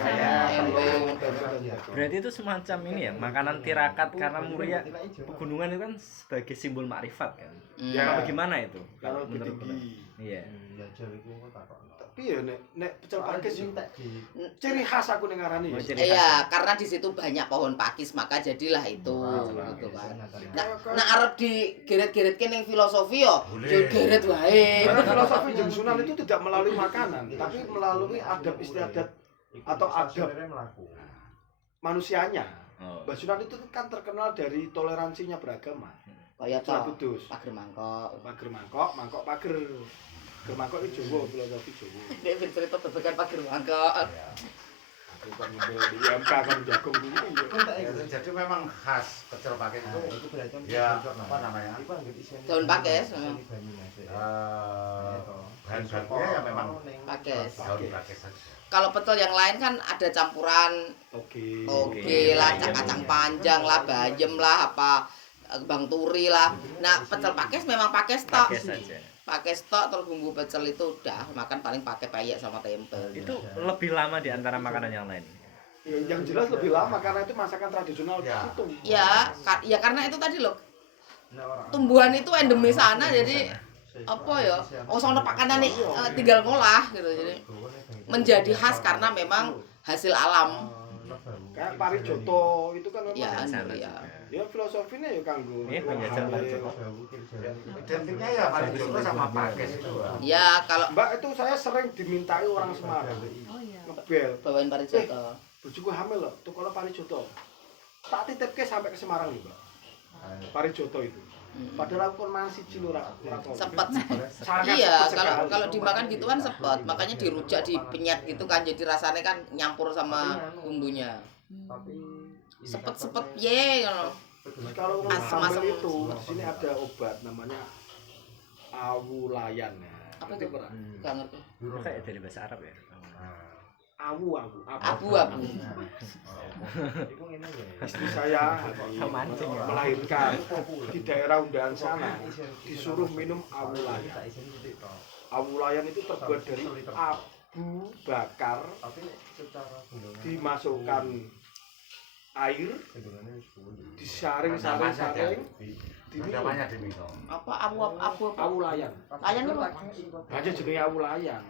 Berarti itu semacam ini ya, makanan tirakat karena Muria pegunungan itu kan sebagai simbol makrifat kan. Ya. Apa gimana itu? Kalau menurut tinggi. Iya. Ya jare iku kok tak kok. Tapi ya nek pecel pakis yo ciri khas aku ning ngarani. Oh, ya. ciri khas. Iya, karena di situ banyak pohon pakis maka jadilah itu gitu kan. Nah arep digeret-geretke ning filosofi yo, yo geret wae. Karena filosofi jeung Sunan itu tidak melalui makanan, tapi melalui adab istiadat atau adab manusianya. Oh. Mbah Sunan itu kan terkenal dari toleransinya beragama. Kaya Cah to Kudus. pager mangkok. Pager mangkok, mangkok pager. Pager mangkok itu Jawa, filosofi Jawa. Nek ben cerita bebekan pager mangkok. Aku kan ngombe di IMK kan jagung dulu ya. Jadi memang khas pecel pakis itu. Itu berarti Ya, apa namanya? Iku anggere isine. Daun pakis, memang. Bahan-bahannya ya memang Pakis. daun pakis saja. Kalau pecel yang lain kan ada campuran Oke. toge lah, kacang panjang lah, bayem lah, apa bang turi lah. Nah, pecel pakis memang pakis tok. Pakis saja. Pakis tok terus bumbu pecel itu udah makan paling pakai peyek sama tempe. Itu lebih lama di antara makanan yang lain. Ya, yang jelas lebih lama karena itu masakan tradisional di Ya. situ. Ya karena itu tadi loh. Tumbuhan itu endemis sana jadi apa ya? Oh sono pakanan nih tinggal ngolah gitu jadi menjadi khas karena memang hasil alam. Kayak Parijoto itu kan memang Ya, Sana ya. juga. ya filosofinya ya kanggo. Iya, penjajah Parijoto. Identiknya ya Parijoto sama pakis itu. Ya kalau Mbak itu saya sering dimintai orang Semarang Oh iya. ngebel. bawain Parijoto. Bojoku hamil loh, tuh kalau Parijoto. Tak titipke sampai ke Semarang nih, Mbak. Parijoto itu. Padahal aku kan masih cilik ora tahu. Sepet. Sangat Iya, sepet sekali. kalau dimakan gitu kan sepet, makanya dirujak dipenyet gitu kan jadi rasanya kan nyampur sama bumbunya. Sepet-sepet ye ngono. Terus kalau untuk Asam-asam. hamil itu di sini ada obat namanya awulayan. Apa itu? Enggak ngerti. Kayak dari bahasa Arab ya. Awu. Abu-abu. Iku ngene ya. Istri saya Mancing ya. melahirkan di daerah Undahan sana disuruh minum awulayan. Tak isine titik tok. Awulayan itu terbuat dari abu bakar Tapi secara gunungan dimasukkan air, gendongannya wis suwi. disaring-saring, diminum. Namanya diminum. Apa abu-abu apa? Awulayan. Layan apa? Aja jenenge awulayan.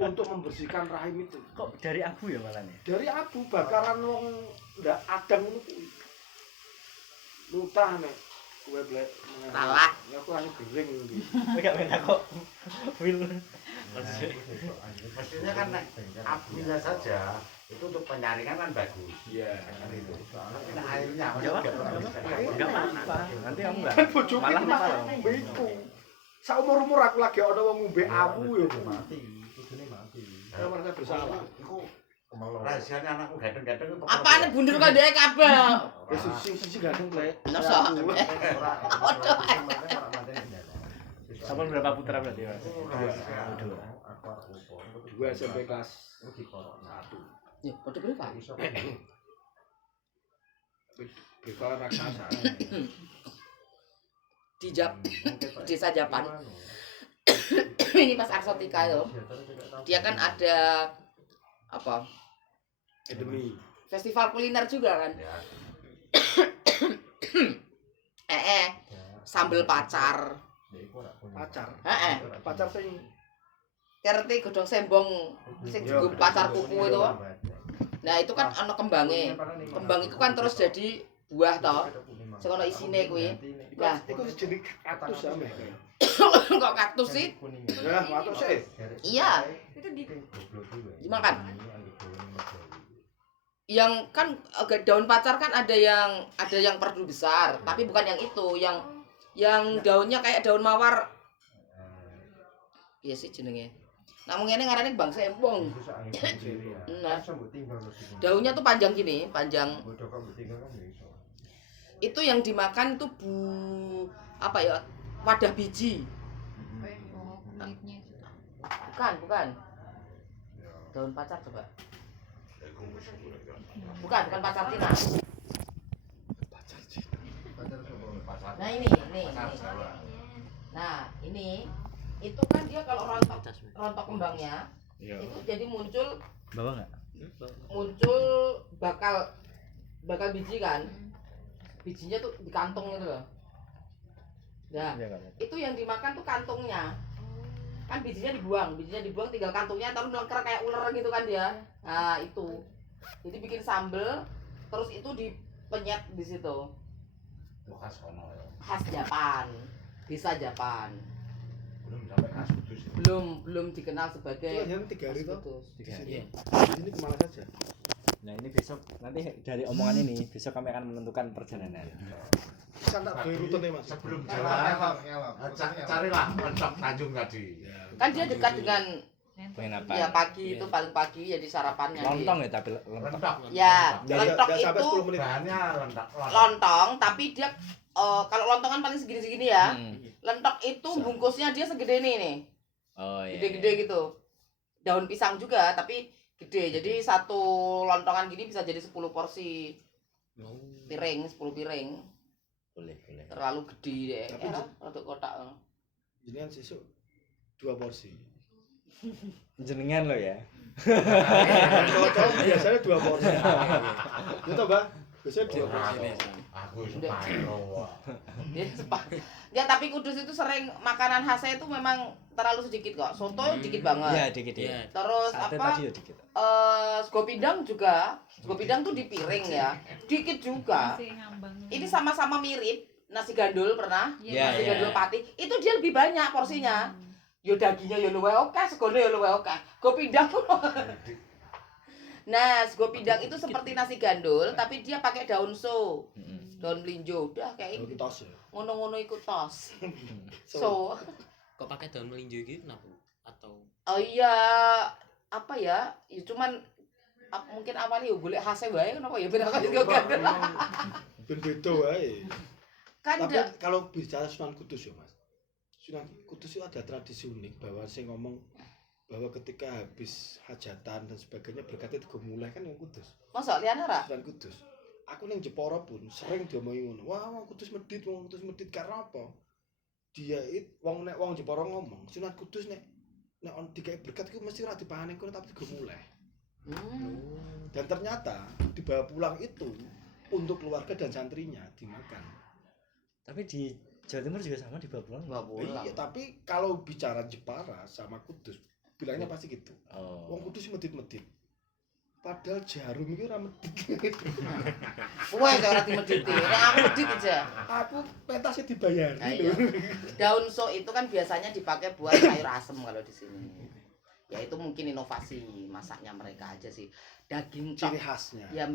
Untuk membersihkan rahim itu. Kok dari abu ya malah nih? Dari abu bakaran wong ndak adang ngono kuwi. Lutah nek kowe blek. Salah. Ya aku hanya gering iki. Enggak beda kok. Will. Mestinya kan nek abunya saja itu untuk penyaringan kan bagus. Iya. Kan itu. Tapi nek airnya Enggak apa-apa. Nanti kamu enggak. Bojoku Malah iki malah. ngombe iku. Saumur-umur aku lagi ana wong ngombe abu ya. mati, kudune mati. Ya merasa bersalah. Iku kemelok. Rahasianya anakku ganteng-ganteng itu Apane bunder kok ndek kabeh. Wis sing ganteng klek. Masa? Sampun berapa putra berarti Mas? Dua. Gue SMP kelas Ya, padha berapa? Priva raksasa. Di Desa Japan. Ini Mas Arsotika itu. Dia kan ada apa? Academy. Festival kuliner juga kan. Sambel pacar. Pacar. Pacar sing kerti godhong sembong sing dienggo pacar kuku itu. Nah, itu kan ana kembange. Kembang itu kan terus jadi buah toh. Sing ana isine kuwi. Nah, Iku jenis kaktus ya, Mek. kok kaktus sih? Ya, kaktus sih. Iya, Itu di dimakan. Yang kan daun pacar kan ada yang perdu besar, tapi bukan yang itu, yang daunnya kayak daun mawar. Iya sih jenenge. Namun ini ngarane bang sembong. Nah, daunnya tuh panjang gini, panjang. Itu yang dimakan tuh apa ya? Wadah biji. Oh, kulitnya. Bukan. Daun pacar coba. Bukan pacar Cina. Nah ini. Nah ini itu kan dia kalau rontok kembangnya Iya. itu jadi muncul Bawa enggak? bakal biji kan. Bijinya tuh di kantong gitu loh. Nah, Iya enggak? itu yang dimakan tuh kantongnya. Kan bijinya dibuang tinggal kantongnya taruh melengker kayak ular gitu kan dia. Nah, itu. Jadi bikin sambel terus itu dipenyet di situ. khas kono ya. Khas Japan. Desa Japan. Belum sampai khas kudus. Belum dikenal sebagai Itu hanya 3 hari toh. kudus. Di sini. Iya. Di sini kemana saja? Nah ini besok nanti dari omongan ini besok kami akan menentukan perjalanan. Kan tak duwe rute nih, Mas. Sebelum jalan carilah mentok Tanjung tadi. Kan dia dekat dengan Penginapan. ya pagi itu paling pagi jadi sarapannya Lontong ya tapi lentok. Rentok. Ya, lentok Nggak sampai itu 10 menit. Bahannya rentok. lontong tapi dia kalau lontongan paling segini-segini ya. Hmm. Lentok itu bungkusnya dia segede ini nih. Oh iya. Gede-gede gitu. Daun pisang juga tapi gede. Jadi satu lontongan gini bisa jadi 10 porsi. Piring, 10 piring. Boleh. Terlalu gede deh. Tapi Ya, untuk kotak. Jadi kan sesuk 2 porsi. Jenengan lo ya. Kalau cowok biasanya 2 porsi. Itu, Mbak. Biasanya 2 porsi. Aku separo. Dia cepat. Ya tapi Kudus itu sering makanan khasnya itu memang terlalu sedikit kok. Soto dikit banget. Iya dikit ya. Terus Sate apa? tadi ya dikit. Sego pindang juga. Sego pindang tuh di piring ya. Dikit juga. Masih ngambang. Ini sama-sama mirip. Nasi gandul pernah? Iya, Nasi iya. gandul pati. Itu dia lebih banyak porsinya. Yo dagingnya yo luwih oke, segone yo luwih oke. Sego pindang. Nah, sego pindang itu seperti nasi gandul tapi dia pakai daun so. Daun melinjo. Udah kayak Daun tos ya. ngono-ngono iku tos. So, So, Kok pakai daun melinjo gitu kenapa? Atau oh iya apa ya? Ya cuman mungkin awalnya yo golek khasnya wae kenapa ya beda kali sego gandul. ben beda wae. Kan Tapi ndak- kalau bicara Sunan Kudus ya, Mas. Sunan Kudus itu ada tradisi unik bahwa saya ngomong bahwa ketika habis hajatan dan sebagainya berkatnya itu mulai kan yang Kudus. masa liane ra? Sunan Kudus. Aku ning Jepara pun sering diomongin ngono. Wah, wong Kudus medit karena apa? Dia wong Jepara ngomong, Sunan Kudus nek on dikai berkat iku mesti ora dipahani kono tapi dimulai. Dan ternyata dibawa pulang itu untuk keluarga dan santrinya dimakan. Tapi di Jawa Timur juga sama dibawa pulang. Bawa pulang. Iya, tapi kalau bicara Jepara sama Kudus, bilangnya pasti gitu. Oh. Wong Kudus medit-medit. Padahal jarum itu ora medit. Kowe kok ora dimediti. Nek aku medit aja. Aku pentasnya dibayar. Nah, iya. Daun so itu kan biasanya dipakai buat sayur asem kalau di sini. Ya itu mungkin inovasi masaknya mereka aja sih. Daging tok. Ciri khasnya. Ya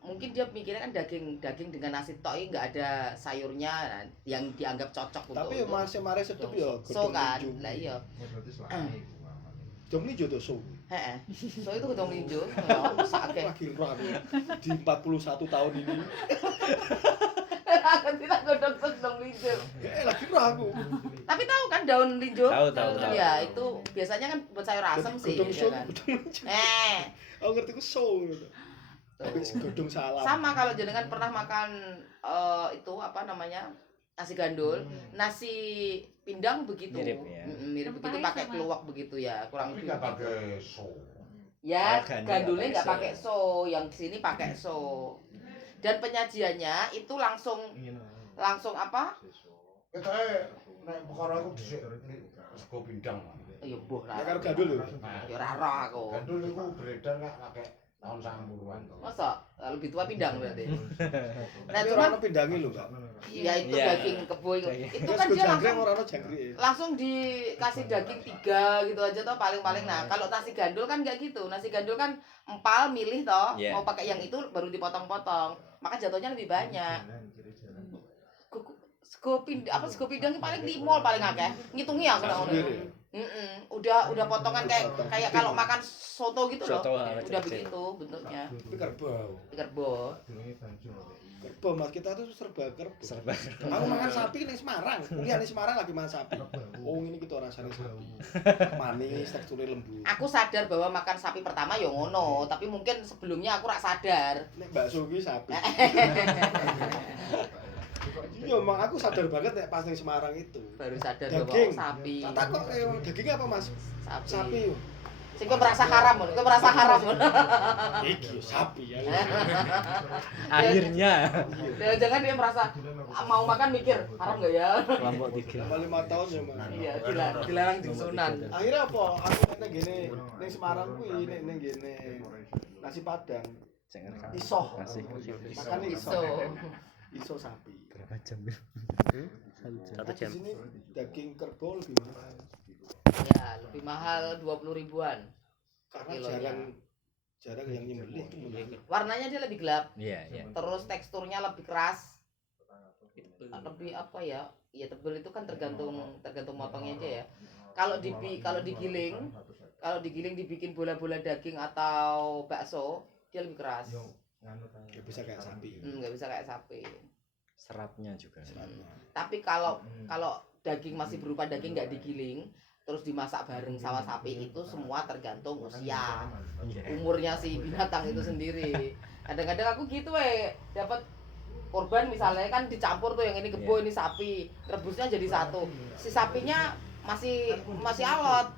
mungkin dia mikirnya kan daging dengan nasi tok ini nggak ada sayurnya nah, yang dianggap cocok Tapi untuk masih mare setup ya so kan. Lah iya. Jom ini jodoh so. Heeh. So itu kudu melinjo. Sakake. Lagi ragu di 41 tahun ini. Akan tidak godhong sedang melinjo. Lagi ragu. Tapi tahu kan daun linjo? Tahu. Ya, itu biasanya kan buat sayur asem sih, Godong ya so, kan. godong so. Aku ngerti ku so gitu. Tapi godong salam. Sama kalau jenengan pernah makan itu apa namanya? Nasi gandul, nasi pindang begitu. Mirip, ya. Mirip begitu Rempahnya pakai sama. keluak begitu ya, kurang Tapi lebih. nggak pakai so. Ya, Oh, gandul gandulnya nggak nggak pakai pakai so, yang di sini pakai so. Dan penyajiannya itu langsung apa? Kita nek perkara iku dhisik sego pindang. Ya boh Nek lah. karo gandul lho. Ya ora roh aku. Gandul iku beredar nggak pakai tahun 90-an. Masa lebih tua pindang berarti. Nah, Tapi cuman ora ono pindangi lho, Mbak. ya itu Iya. daging kebo itu. Daging. Itu Terus kan go dia jangkrik langsung ora ono jangkrik. langsung dikasih daging 3 gitu aja toh paling-paling. Nah, kalau nasi gandul kan nggak gitu. Nasi gandul kan empal milih toh, Iya. mau pakai yang itu baru dipotong-potong. Maka jatuhnya lebih banyak. Sego pindang paling di mall paling akeh. Ngitungi aku nak ngono. Sendiri. Udah potongan kayak kalau makan soto gitu loh. Soto, Udah kecil-kecil. begitu bentuknya. Tapi kerbau. Kerbau. Kerbau Mas, kita tuh serba kerbau. Serba. Aku makan sapi ning Semarang. Kuliah ning Semarang lagi makan sapi. Oh, ini gitu rasanya sapi. Manis, teksturnya lembut. Aku sadar bahwa makan sapi pertama ya ngono, tapi mungkin sebelumnya aku rak sadar. Nek bakso ki sapi. Iya, emang aku sadar banget nek pas ning Semarang itu. Baru sadar bahwa Daging. oh, sapi. Tak takok daging apa, Mas? Sapi. Sapi. Sing kowe merasa haram, kowe merasa haram. Iki sapi ya. Akhirnya Jangan dia merasa mau makan mikir haram enggak ya? kelompok 3. Selama 5 tahun ya, Mas. Iya, dilarang di Sunan. Akhirnya apa? Aku nek gini ning Semarang kuwi ning gini nasi Padang. Jangan Iso. Masih. Makan iso. Iso. Iso sapi. Berapa jam? Nah, di sini daging kerbau lebih mahal. Ya, lebih mahal 20 ribuan. Karena Kilonya. jarang yang nyembelih. Warnanya dia lebih gelap, Iya. terus teksturnya lebih keras. Lebih apa ya? Ya tebel itu kan tergantung motongnya aja ya. Kalau digiling dibikin bola-bola daging atau bakso, dia lebih keras. Gak bisa kayak sapi. Nggak bisa kayak sapi. Seratnya juga. Tapi kalau daging masih berupa daging nggak digiling, terus dimasak bareng sama sapi itu semua tergantung usia, Iya. umurnya si binatang itu sendiri. Kadang-kadang aku gitu dapat korban misalnya kan dicampur tuh yang ini kebo ini sapi, rebusnya jadi satu. Si sapinya masih alot,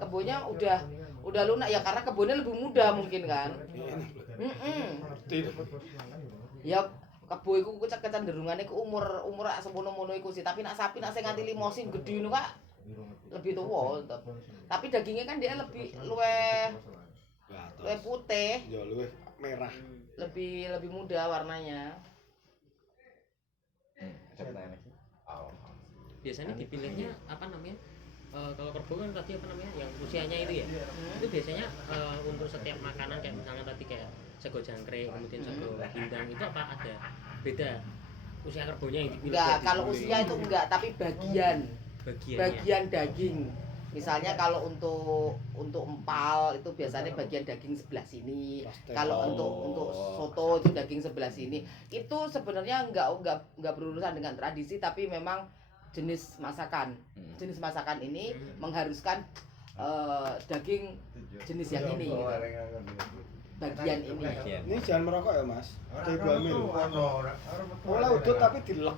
kebonya udah lunak ya karena kebunnya lebih muda mungkin kan. Ya kebo iku kecenderungannya ke umur rak semono-mono iku sih, tapi nak sapi nak sing nganti 5 sing gedhe ngono Kak lebih tua tetep. Tapi dagingnya kan dia lebih luweh putih, Ya luwih merah. lebih muda warnanya. Ada pertanyaan lagi? Biasanya dipilihnya apa namanya? Kalau kerbau kan tadi apa namanya? Yang usianya itu ya. Itu biasanya untuk setiap makanan kayak misalnya tadi kayak sego jangkrik, kemudian sego pindang itu apa ada beda usia kerbaunya yang dipilih? Enggak, jadi kalau dipilih usia itu enggak, tapi bagiannya. bagian daging. Misalnya kalau untuk empal itu biasanya bagian daging sebelah sini. Kalau untuk soto itu daging sebelah sini. Itu sebenarnya enggak berurusan dengan tradisi, tapi memang jenis masakan. Jenis masakan ini mengharuskan daging jenis yang ini gitu. Bagian ini. Ini jangan merokok ya, Mas. Kayak Bu Amir. Mulai udut tapi dilek.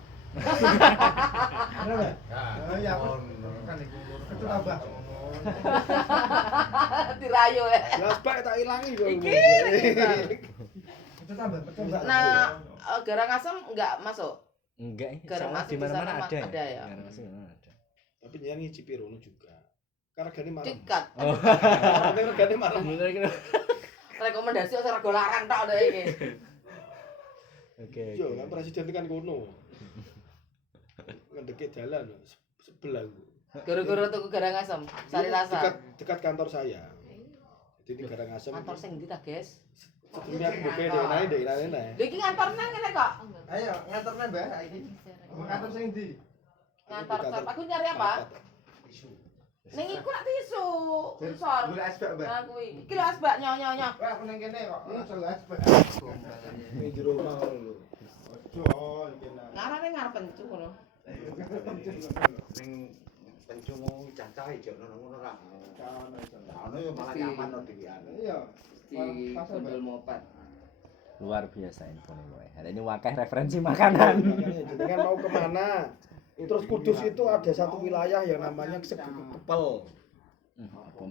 Dirayu ya. Jelas bae tak ilangi kok. Nah, garang asem enggak masuk. Enggak, Garam soalnya asem di mana-mana di sana ada ya. ada ya? Garam asem di mana ada. Tapi dia ngicipi rono juga. Karena gani marah. Dekat. Oh. Karena gani marah. Bener gitu. Rekomendasi ora rego larang tok ndek iki. Oke. Yo, kan presiden kan kono. Ngedeket jalan sebelah. Gara-gara tuku garang asem, sari rasa. Dekat kantor saya. Jadi di Garang Asem. Kantor sing ndi ta, Guys? Sebelumnya aku buka dek naik. Lha iki ngantor nang ngene kok. Ayo, ngantornya Mbak saiki. Ngantor sing ndi? Ngantor. Aku nyari apa? Ning iku lak tisu. Sor. Gula asbak, Mbak. Nah kuwi. Iki lho asbak nyonya. Wah, aku ning kene kok. Selalu asbak. Ning jero mau lho. Ojo iki nak. Ngarane ngarep pencu ngono. Ning pencumu cacah ijo ngono ra. Ono yo malah nyaman no dhewean. Iya. Di gondol mopat. Luar biasa info nih boy. Hari ini wakil referensi makanan. Makanya jenengan mau kemana? Terus Kudus itu ada satu wilayah yang namanya Sego Kepel.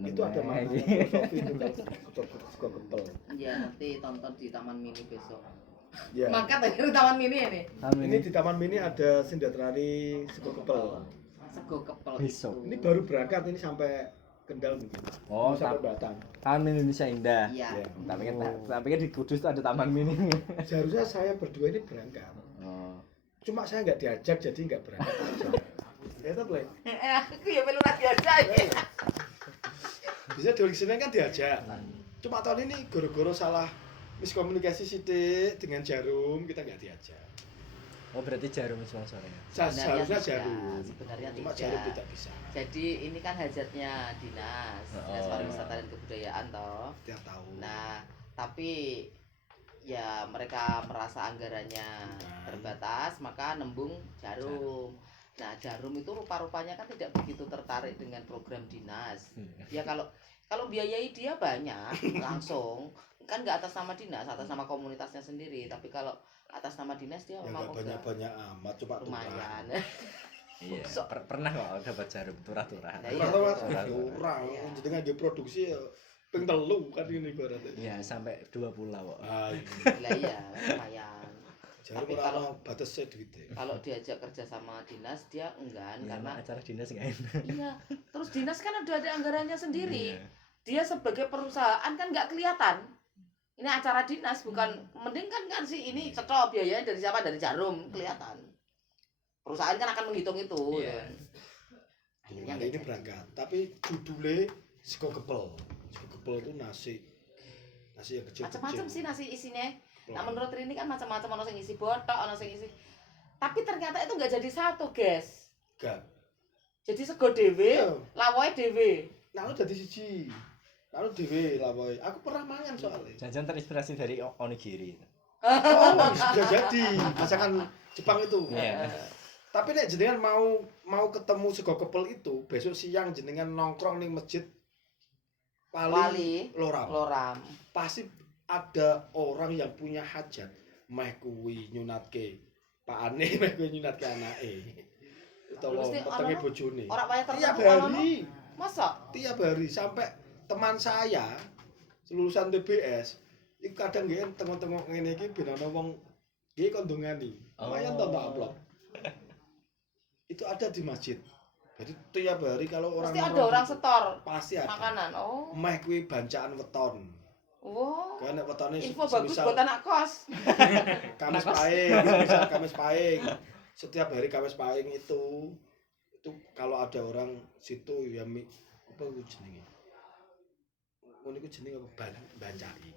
Itu ada makna filosofi juga Sego Kepel. Iya, nanti tonton di Taman Mini besok. Ya. Mangkat dari Taman Mini ini. Ini di Taman Mini ada sindatrari Sego Kepel. Sego kepel Besok. itu. Ini baru berangkat ini sampai Kendal mungkin. Oh, sampai Batang. Taman Indonesia Indah. Iya. Ya. Tapi kan di Kudus tuh ada taman mini. Seharusnya saya berdua ini berangkat. Oh. Cuma saya nggak diajak jadi nggak berangkat. Ya tetap lah. Aku ya melu ra biasa ya. Bisa di sini kan diajak. Cuma tahun ini goro-goro salah miskomunikasi sidik dengan Jarum kita nggak diajak. Oh, berarti Jarum sponsor ya. Seharusnya tidak, Jarum. sebenarnya Cuma tidak. Jarum tidak bisa. Jadi ini kan hajatnya Dinas Pariwisata dan Kebudayaan toh. Tiap tahun. Nah, tapi ya mereka merasa anggarannya terbatas, maka nembung Jarum. Nah, Jarum itu rupa-rupanya kan tidak begitu tertarik dengan program dinas. Ya kalau biayai dia banyak langsung kan nggak atas nama dinas, atas nama komunitasnya sendiri. Tapi kalau atas nama dinas dia Ya mau nggak banyak-banyak amat, cuma lumayan. Iya. Pernah kok dapat Jarum turah-turah. Nah, iya. Kurang, Iya. jadi nggak diproduksi ya ping telu kan ini ibaratnya. Iya, sampai 2 pulau kok. Ah, Lah iya, lumayan. Jarum Tapi ora kalau- ono batasnya duitnya. Kalau diajak kerja sama dinas dia enggan Iya, karena acara dinas nggak enak. iya. Terus dinas kan udah ada anggarannya sendiri. Iya. Dia sebagai perusahaan kan nggak kelihatan. Ini acara dinas bukan mending kan sih ini cetok biayanya dari siapa? Dari Jarum kelihatan. Perusahaan kan akan menghitung itu. Iya. Ya. Akhirnya Nah, nggak ini jadi. berangkat, tapi judulnya Sego Kepel. Sego Kepel itu nasi yang kecil-kecil. Macam-macam sih nasi isinya. Kepel. Nah menurut Rini kan macam-macam, ono sing isi botok, ono sing isi. Tapi ternyata itu nggak jadi satu, guys. Enggak. Jadi sego dhewe, Iya. lawoke dhewe. Nah, lu jadi siji. Lalu dhewe lah boy. Aku pernah mangan soalnya. Jangan terinspirasi dari onigiri. Oh, sudah jadi masakan Jepang itu. Iya. Tapi nek jenengan mau ketemu sego kepel itu, besok siang jenengan nongkrong ning masjid Wali Loram. Loram. Pasti ada orang yang punya hajat meh kuwi nyunatke pakane, meh kuwi nyunatke anake. Utawa Mesti petenge ono- bojone. Ora wayah Tiap tertentu ono. hari, Masa? tiap hari sampai teman saya lulusan TBS iku kadang nggih tengok-tengok ngene iki ben ana wong nggih kondongani. Lumayan to tak upload. Itu ada di masjid. Jadi tiap hari kalau orang Mesti ada nongkrong orang gitu, setor pasti ada. makanan. Oh. Meh kuwi bancaan weton. Wow. Kan nek wetone Info bagus buat anak kos. Kamis Pahing, misal Kamis Pahing. Setiap hari Kamis Pahing itu kalau ada orang situ ya apa itu jenenge? Ngono iku jenenge apa? Bancai.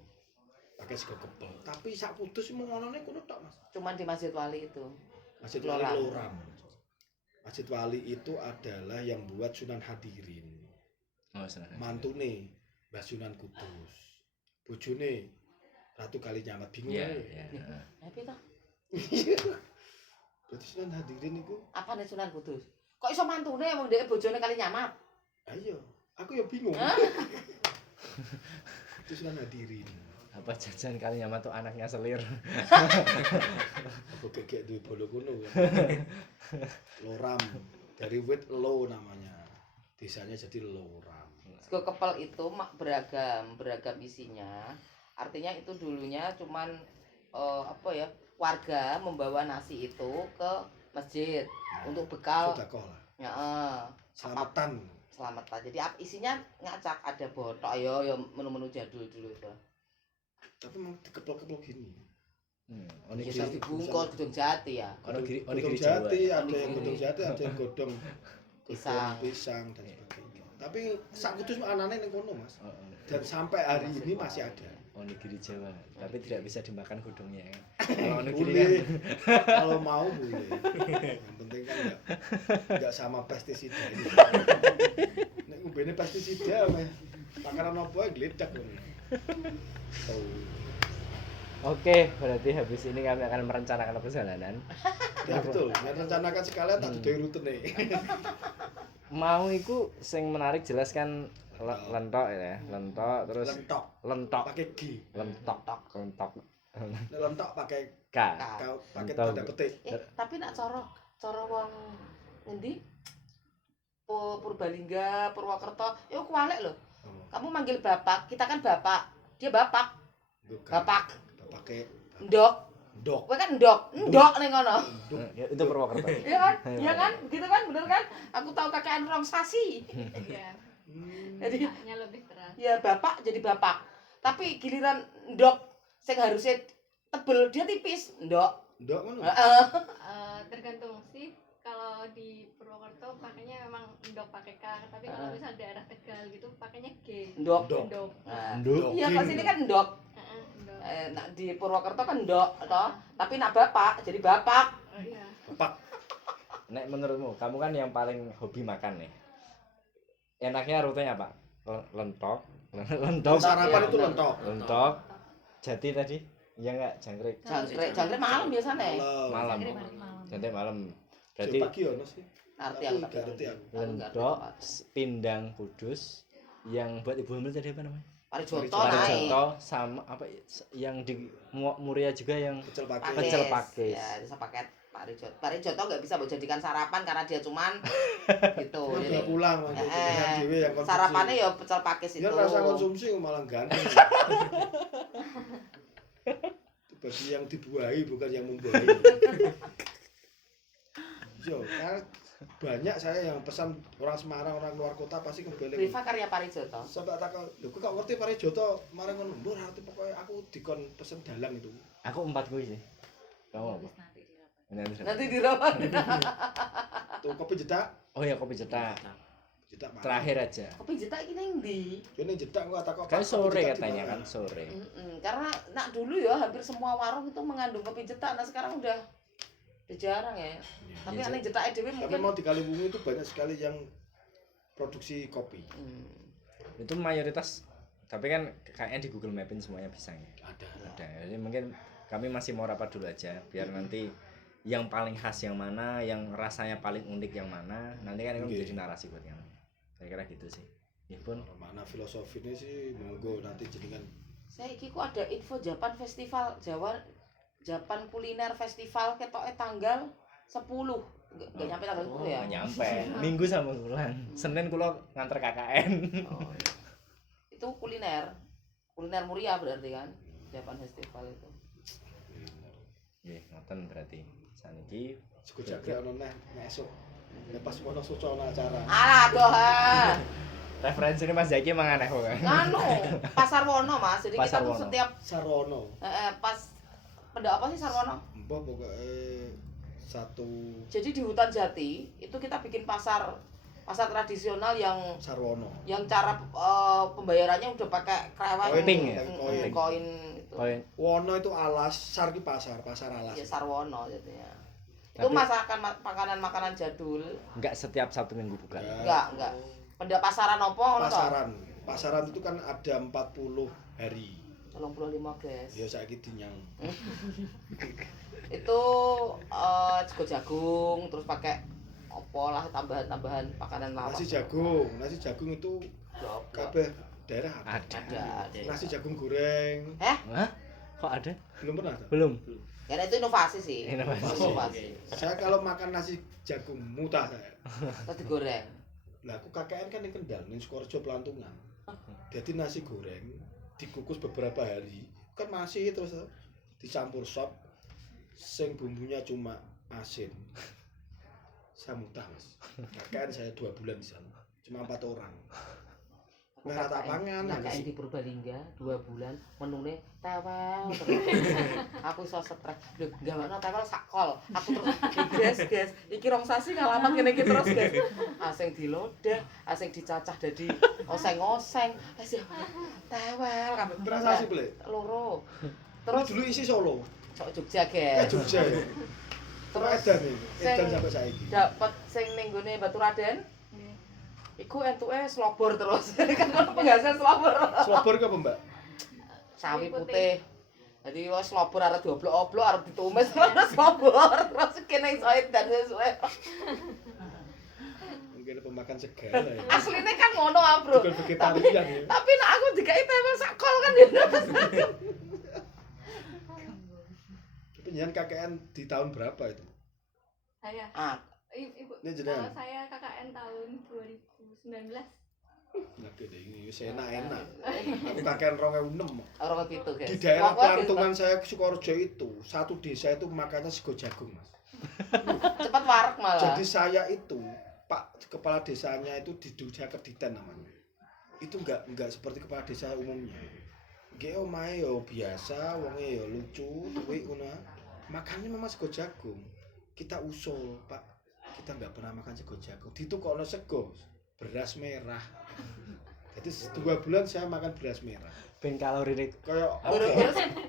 Pakai sego kepel. Tapi sak Kudus mung onone kono tok, Mas. Cuman di Masjid Wali itu. Masjid Wali Loram. Loram. Masjid Wali itu adalah yang buat Sunan Hadirin. Oh, senang. Mantune Mbah Sunan Kudus. Bojone Ratu Kalinyamat bingung Iya, ae. iya. Tapi toh, Berarti Sunan Hadirin itu apa nih Sunan Kudus? Kok iso mantune wong dhek bojone kali nyamat? ayo, aku ya bingung. Hah? Itu Sunan Hadirin. Apa jajan kali nyama tuh anaknya selir. Apa gegek duwe bolo kuno kan. Loram. Dari wit lo namanya. Desanya jadi Loram. Sego kepel itu beragam isinya. Artinya itu dulunya cuman apa ya? Warga membawa nasi itu ke masjid untuk bekal. Sedekah lah. Ya, Selamatan. selamatan. Jadi isinya ngacak, ada botok ya menu-menu jadul dulu itu. Tapi emang dikeplok-keplok gini. Onigiri. Bisa dibungkus gedung jati ya. Onigiri Godong Jawa. jati, ada yang Onigiri. godong jati, ada yang godong Pisang. pisang dan sebagainya. Tapi sak Kudus anane ning kono, Mas. Oh, oh. Dan sampai hari ini masih ada. Onigiri Jawa, tapi tidak bisa dimakan godongnya kan. Kalau onigiri Boleh. kan Kalau mau boleh. Yang penting kan enggak sama pestisida ini. Nek Umbene pestisida meh. Makanan apa gledak ngono. Oh. Oke, berarti habis ini kami akan merencanakan perjalanan. Ya betul, merencanakan sekalian tak duduk rutene. Mau iku sing menarik jelas kan lentok ya, lentok terus Lentok lentok, pakai G. lentok, lentok. Nek lentok pakai K. kau pakai Lentok. tanda petik. Tapi nak cara wong ngendi? Purbalingga, Purwokerto, itu kualik loh. Kamu manggil bapak, kita kan bapak, dia bapak, bapak, Pakai ndok, dok. kowe kan ndok ning ngono. Ya, itu Purwokerto. Iya kan? Iya kan? Gitu kan? Bener kan? Aku tahu kakean rong sasi. Iya. Jadi Hanya lebih keras. ya bapak jadi bapak. Tapi giliran ndok sing harusnya tebel dia tipis, ndok. Dok ngono. Heeh. Tergantung sih. Kalau di Purwokerto pakainya memang ndok pakai K, tapi kalau misal daerah Tegal gitu pakainya G. Ndok. Ndok. Nah, Nduk. iya kalau sini kan ndok. Ndok. Nak di Purwokerto kan ndok, toh. Tapi nak bapak jadi bapak. Oh, iya. Bapak. Nek menurutmu, kamu kan yang paling hobi makan nih. Enaknya rutenya apa? Lentok, lentok, Sarapan itu lentok. lentok. Jati tadi, iya enggak jangkrik. Jangkrik malam biasanya. Malam. Jangkrik balik malam. Jangkrik malam. Jadi Berarti pagi ono sih. Ngerti Aku aku nggak ngerti aku. lentok, pindang kudus, yang buat ibu hamil tadi apa namanya? Parijoto Parijoto. naik. Parijoto sama apa yang di Muria juga yang Pecel pakai. Pecel pakis. Ya, bisa paket Parijoto. Parijoto nggak bisa buat jadikan sarapan karena dia cuman gitu. Cuma Jadi, dia pulang maksudnya dengan dhewe yang konsumsi. sarapannya ya pecel pakis itu. Dia rasa konsumsi malah ganteng. Itu bagi yang dibuahi bukan yang membuahi. Yo, kan banyak saya yang pesan orang Semarang, orang luar kota pasti kembali. Riva karya Parijoto. Sampai tak lho kok gak ngerti Parijoto, marang ngono. Mbur ngerti pokoke aku dikon pesen dalang itu. aku 4 kuwi sih. Kamu apa? Wis nanti dirapat. Nanti dirapat. Tuh kopi jedak, Oh ya kopi cetak. jedak mana? Terakhir aja. Kopi jetak iki ning ndi? Yo ning jedak kok tak kok. Kan kopi sore jedak di katanya mana? kan sore. Karena nak dulu ya hampir semua warung itu mengandung kopi jetak. Nah sekarang udah jarang ya. Tapi Iya, aneh jetaknya dhewe Tapi mungkin. mau di Kaliwungu itu banyak sekali yang produksi kopi. Itu mayoritas tapi kan kayaknya di Google Mapin semuanya bisa ya. Ada. Jadi mungkin kami masih mau rapat dulu aja biar nanti yang paling khas yang mana, yang rasanya paling unik yang mana, nanti kan itu Oke. menjadi narasi buat kami. Kira-kira gitu sih. Ya pun Mana filosofinya sih monggo nanti jenengan Saya iki kok ada info Japan Festival Japan Kuliner Festival ketoknya tanggal 10. Enggak nyampe tanggal 10 ya? nggak nyampe. Minggu sama bulan. Senin kulo nganter KKN. Oh, iya. Itu kuliner Muria berarti kan Japan Festival itu. Nggih, ngoten berarti. Saniki sego jagrek ono neh esuk. Nek pas ono sucana acara. Alah doh. referensi ini Mas Zaki emang aneh kok. Anu, Pasar Wono Mas. Jadi Pasar kita tuh Wono. setiap Sarwono. pas pada apa sih Sarwono? Mbah pokoke satu Jadi di hutan jati itu kita bikin pasar tradisional Sarwono. yang cara pembayarannya udah pakai kreweng, Ping ya? koin itu. Koin. Wono itu alas, sar ki pasar alas. Ya Sarwono jadinya. Itu Tapi- masakan makanan jadul. Enggak setiap Sabtu Minggu bukan. Enggak. Pada pasaran opo ngono to? Pasaran itu kan ada 40 hari. 35 guys. Ya saiki dinyang. Itu juga jagung terus pakai opo lah tambahan makanan lawas. Nasi jagung itu Goblok. kabeh daerah ada. Ada. Nasi jagung goreng. Hah? Kok ada? Belum pernah tuh? Belum. Karena itu inovasi sih. Inovasi. Saya kalau makan nasi jagung mutah saya. Terus digoreng. Lah aku KKN kan yang Kendal, ning Sukorejo Pelantungan. Jadi nasi goreng dikukus beberapa hari, kan masih terus dicampur sop sing bumbunya cuma asin. Saya mutah, Mas. KKN saya 2 bulan di sana. Cuma 4 orang. Merah tak pangan. KKN di Purbalingga 2 bulan menune tewel. Aku iso stres. Lho, gawakno tewel sak kol. Aku terus guys, iki rong sasi ngalamat ngene iki terus, guys. Asing dilodah, asing dicacah dadi oseng-oseng. Tewel kabeh. Berasa sih, Ble? Loro. Terus Terus dulu isi Solo. sok Jogja, guys. Jogja ya. Terus Terus edan nih. Edan sing- sampai saiki. Dapat sing ning gone Batu Raden. Nggih. Iku entuke slobor terus. Kan ono penghasil slobor. Slobor ke apa, Mbak? Sawi putih. Jadi wis slobor arep dioblok-oblok arep ditumis terus slobor. Terus kene iso edan sesuai. Mungkin pemakan segala ya. Asline kan ngono ah, Bro. Bukan vegetarian ya. Tapi nek aku dikai tewel sak kol kan ya. Penyanyi KKN di tahun berapa itu? Saya Ah, ibu Ini jenengan? saya KKN tahun 2019. Nah, gede ini wis enak-enak. Aku KKN 2006. orang itu, guys. Di daerah Pokoknya Pelantungan saya Sukorejo itu, satu desa itu makannya sego jagung, Mas. cepat warak malah. Jadi saya itu, Pak kepala desanya itu di Desa Kediten namanya. Itu enggak seperti kepala desa umumnya. Nggih omahe yo biasa, wonge yo lucu, duwe ngono. Makannya memang sego jagung. Kita usul, Pak. Kita enggak pernah makan sego jagung. Ditukokno sego beras merah. Jadi 2 bulan saya makan beras merah. Ben kalorine Kayak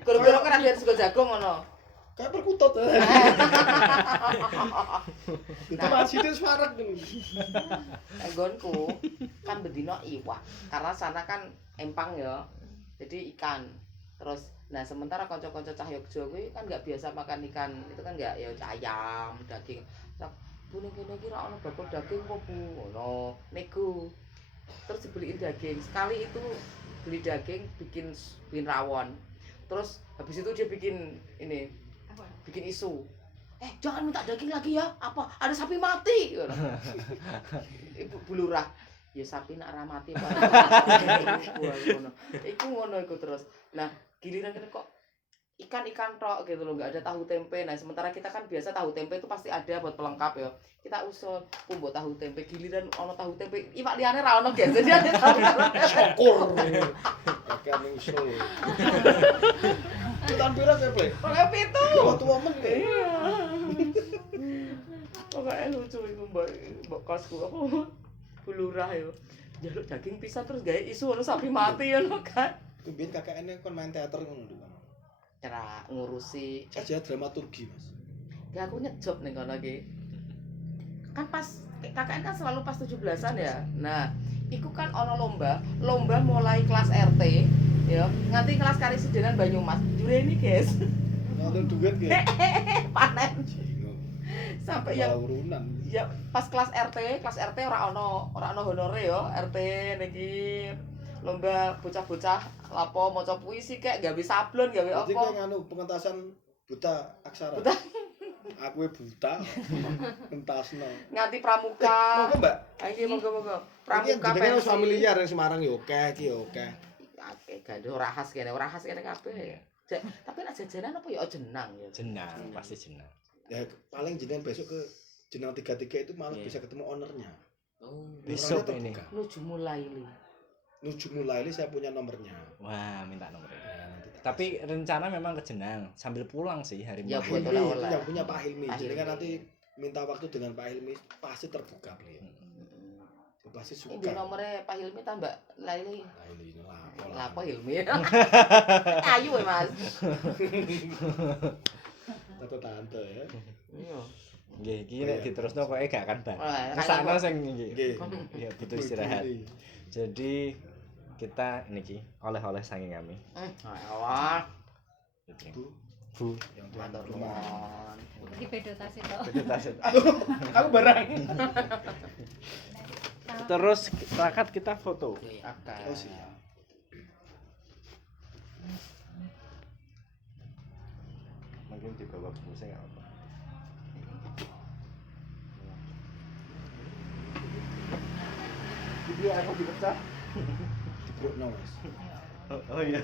Guru-guru kan ada sego jagung ngono. kayak perkutut. Itu masih itu suara kan. Nggonku kan bedino iwak. Karena sana kan empang ya. Jadi ikan. Terus nah sementara kanca-kanca cah Yogya kuwi kan enggak biasa makan ikan. Itu kan enggak ya ayam, daging. Bu ning kene iki ra ono bakul daging kok Bu. Ngono. Nego. Terus dibeliin daging. Sekali itu beli daging bikin rawon. Terus habis itu dia bikin ini Apa? bikin isu. Jangan minta daging lagi ya. Apa? Ada sapi mati. Ibu bulurah. Ya sapi nak ra mati apa. Iku ngono iku terus. Nah, giliran kene kok ikan-ikan tok gitu loh, enggak ada tahu tempe. Nah, sementara kita kan biasa tahu tempe itu pasti ada buat pelengkap ya. Kita usul, mbok tahu tempe giliran ono tahu tempe. Iwak liyane ra ono, guys. Jadi ada tahu. Syukur. KKN usul. Itu tahun pira saya play? Pokoknya pitu. Waktu momen ya. Iya. Pokoknya lucu iku mbak kosku apa bulurah yo. Jaluk daging pisah terus gawe isu ono sapi mati ngono kan. Kumbien KKN kon main teater ngono lho. Cara ngurusi Saja dramaturgi, Mas. ya aku nyejob ning kono iki. Kan pas KKN kan selalu pas 17-an ya. Nah, iku kan ono lomba mulai kelas RT ya, nganti kelas Karisidenan Banyumas. Jurene, guys. Nonton duit ya. Panen Jingo. sampai yang urunan. ya pas kelas RT ora ono honore ya RT niki lomba bocah-bocah lapo maca puisi kayak gawe sablon gawe Jadi apa kayak nganu pengentasan buta aksara. Buta. Aku buta. Entasno. nganti pramuka. Monggo, Mbak. Ayo monggo. Pramuka Pramuka jenenge wis pensi. familiar yang Semarang ya oke iki ya oke. Oke, gak ora khas kene kabeh. Tapi nek jajanan apa ya jenang ya. jenang, pasti jenang. Ya paling jenengan besok ke jenang 33 itu malah Iya. bisa ketemu ownernya. Oh, Besok Orangnya ini. terbuka. Nuju Mulaili. Nuju Mulaili saya punya nomornya. Wah, minta nomornya. Ya, nanti tak Tapi rencana memang ke Jenang sambil pulang sih hari Ya, Minggu. buat Hilmi itu oleh-oleh. yang punya Pak Hilmi. Pak Jadi kan Hilmi. nanti minta waktu dengan Pak Hilmi pasti terbuka beliau. Pasti Ini suka. nomornya Pak Hilmi tambah Laili. Nah, ini Lapo Hilmi. Ayu ya, Mas. Tante tante ya. Iya. Nggih, iki nek diterusno koke gak akan bang. Wah, Kesana kayak sing iki. Nggih. Ya butuh istirahat. Jadi kita niki oleh-oleh saking kami. Wah, Bu, Bu, yang tuan matur rumah. nuwun. Iki beda tas itu. betul tas. Aku barang. Terus rakat kita foto. Oke. Oh siap. Mungkin juga waktu saya nggak apa. Jadi aku dipecah. Dibrukno, Mas. Oh iya.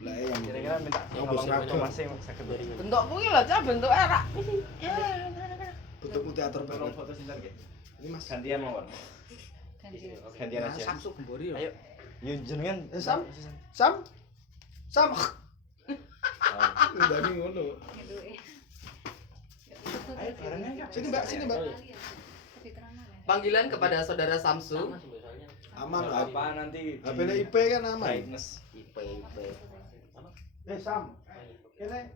Lah yang Kira-kira minta yang tolong besar aku masih sakit dari ini. Bentukku iki lho, Cak, bentuk era. bentukmu teater Tolong banget. foto sebentar gitu. Ini Mas. Gantian mawon. Ganti. Gantian aja. Samsu gembori Ayo. Yuk jenengan. Sam. Sam. Sam. Oh. Ndani ngono. Gitu ya. Ayo barengnya yuk. Sini, Mbak, sini, Mbak. Tapi terang lah. Panggilan kepada saudara Samsu. sama sebenarnya. Aman Nggak lah. apa nanti di HP-nya IP kan aman. brightness. IP. Sam. Kene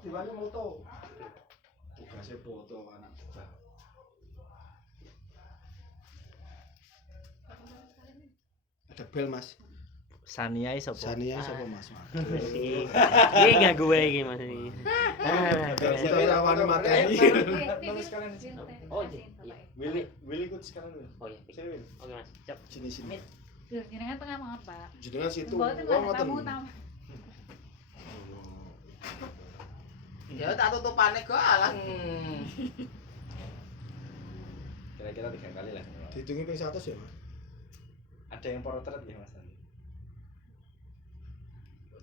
diwani moto. Tugasnya foto anak buah. Debel Mas. Sania sapa? Sania sapa Mas? Iki gak gue iki Mas iki. Kita rawane materi. Nulis kalian di sini. Oh, iya. Willy ikut sekarang Wil. Oh iya. Sini Wil. Oke Mas, siap. Sini. Duh, jenengan tengah banget, Pak. Jenengan situ. Mboten Oh, lah ngoten. tamu-tamu. Ya tak tutupane kok alah. Kira-kira 3 kali lah. Dihitungi ping 100 ya, Mas. Ada yang portret ya Mas Andi?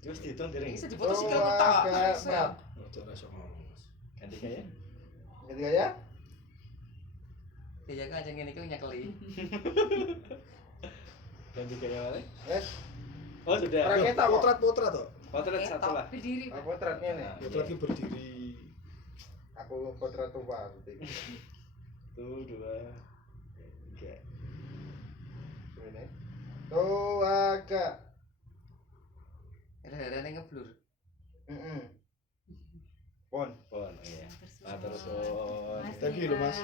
Terus dihitung diri. Bisa difoto sikilku tak. Cara sok ngomong, Mas. Ganti gaya. Ketika ya Ya kan jenenge niku nyekeli. Ganti gaya mana? wes Oh sudah. Orang kita kok. Potret toh. Potret satu lah. Berdiri, Pak. Aku potretnya nih. Potret iki berdiri. Aku potret tua. Tuh 2 3. Ini. Tuaga. Ada ngeblur. Heeh. Pon. Pon, iya. Matur suwun. Thank you lho, Mas.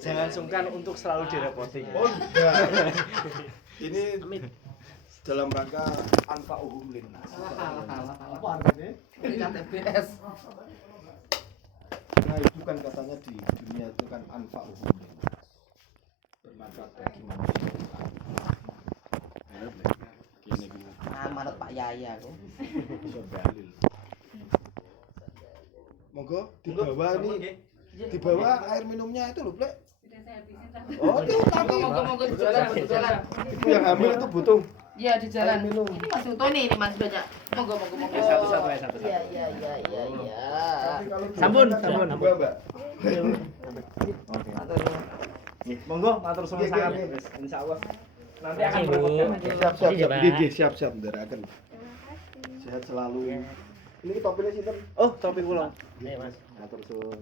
Jangan sungkan untuk selalu direpoti. Oh, enggak. Ini dalam rangka anfa'uhum linnas. Apa artinya? Ini TBS. Nah, itu kan katanya di dunia itu kan anfa'uhum linnas. Bermanfaat bagi manusia. Kene iki Manut Pak Yaya aku. iso dalil. Monggo dibawa nih. Dibawa air minumnya itu loh, Plek. Sudah saya habisin tadi. Oh, itu tadi. Monggo di jalan, di jalan. Ibu yang hamil itu butuh Iya di jalan. air minum. Ini Mas Uto nih, ini Mas banyak. Monggo. Satu-satu ya, satu-satu. Iya. Tapi kalau Sampun, dimakan sampun. dua, Mbak. Oke. Matur nuwun. Nggih, monggo matur suwun Nggih, sangat. nggih. Wis, insyaallah nanti akan Makasih, Bu. merepotkan. Siap. Iya, Pak. Nggih, siap, ndaraken. Terima kasih. Sehat selalu. Ini topinya sinten? Oh, topi kula. Ayo Mas. Matur suwun.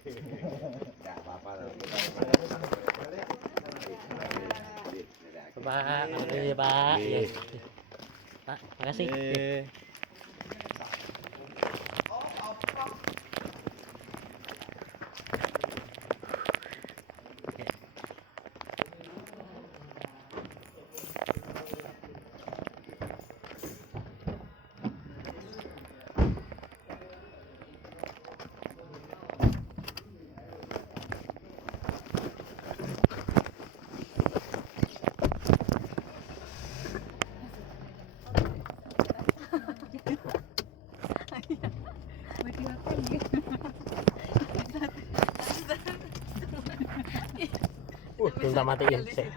Enggak apa-apa. Pak, makasih Pak. Iya. Pak, makasih. Eh, Minta matiin. Sik.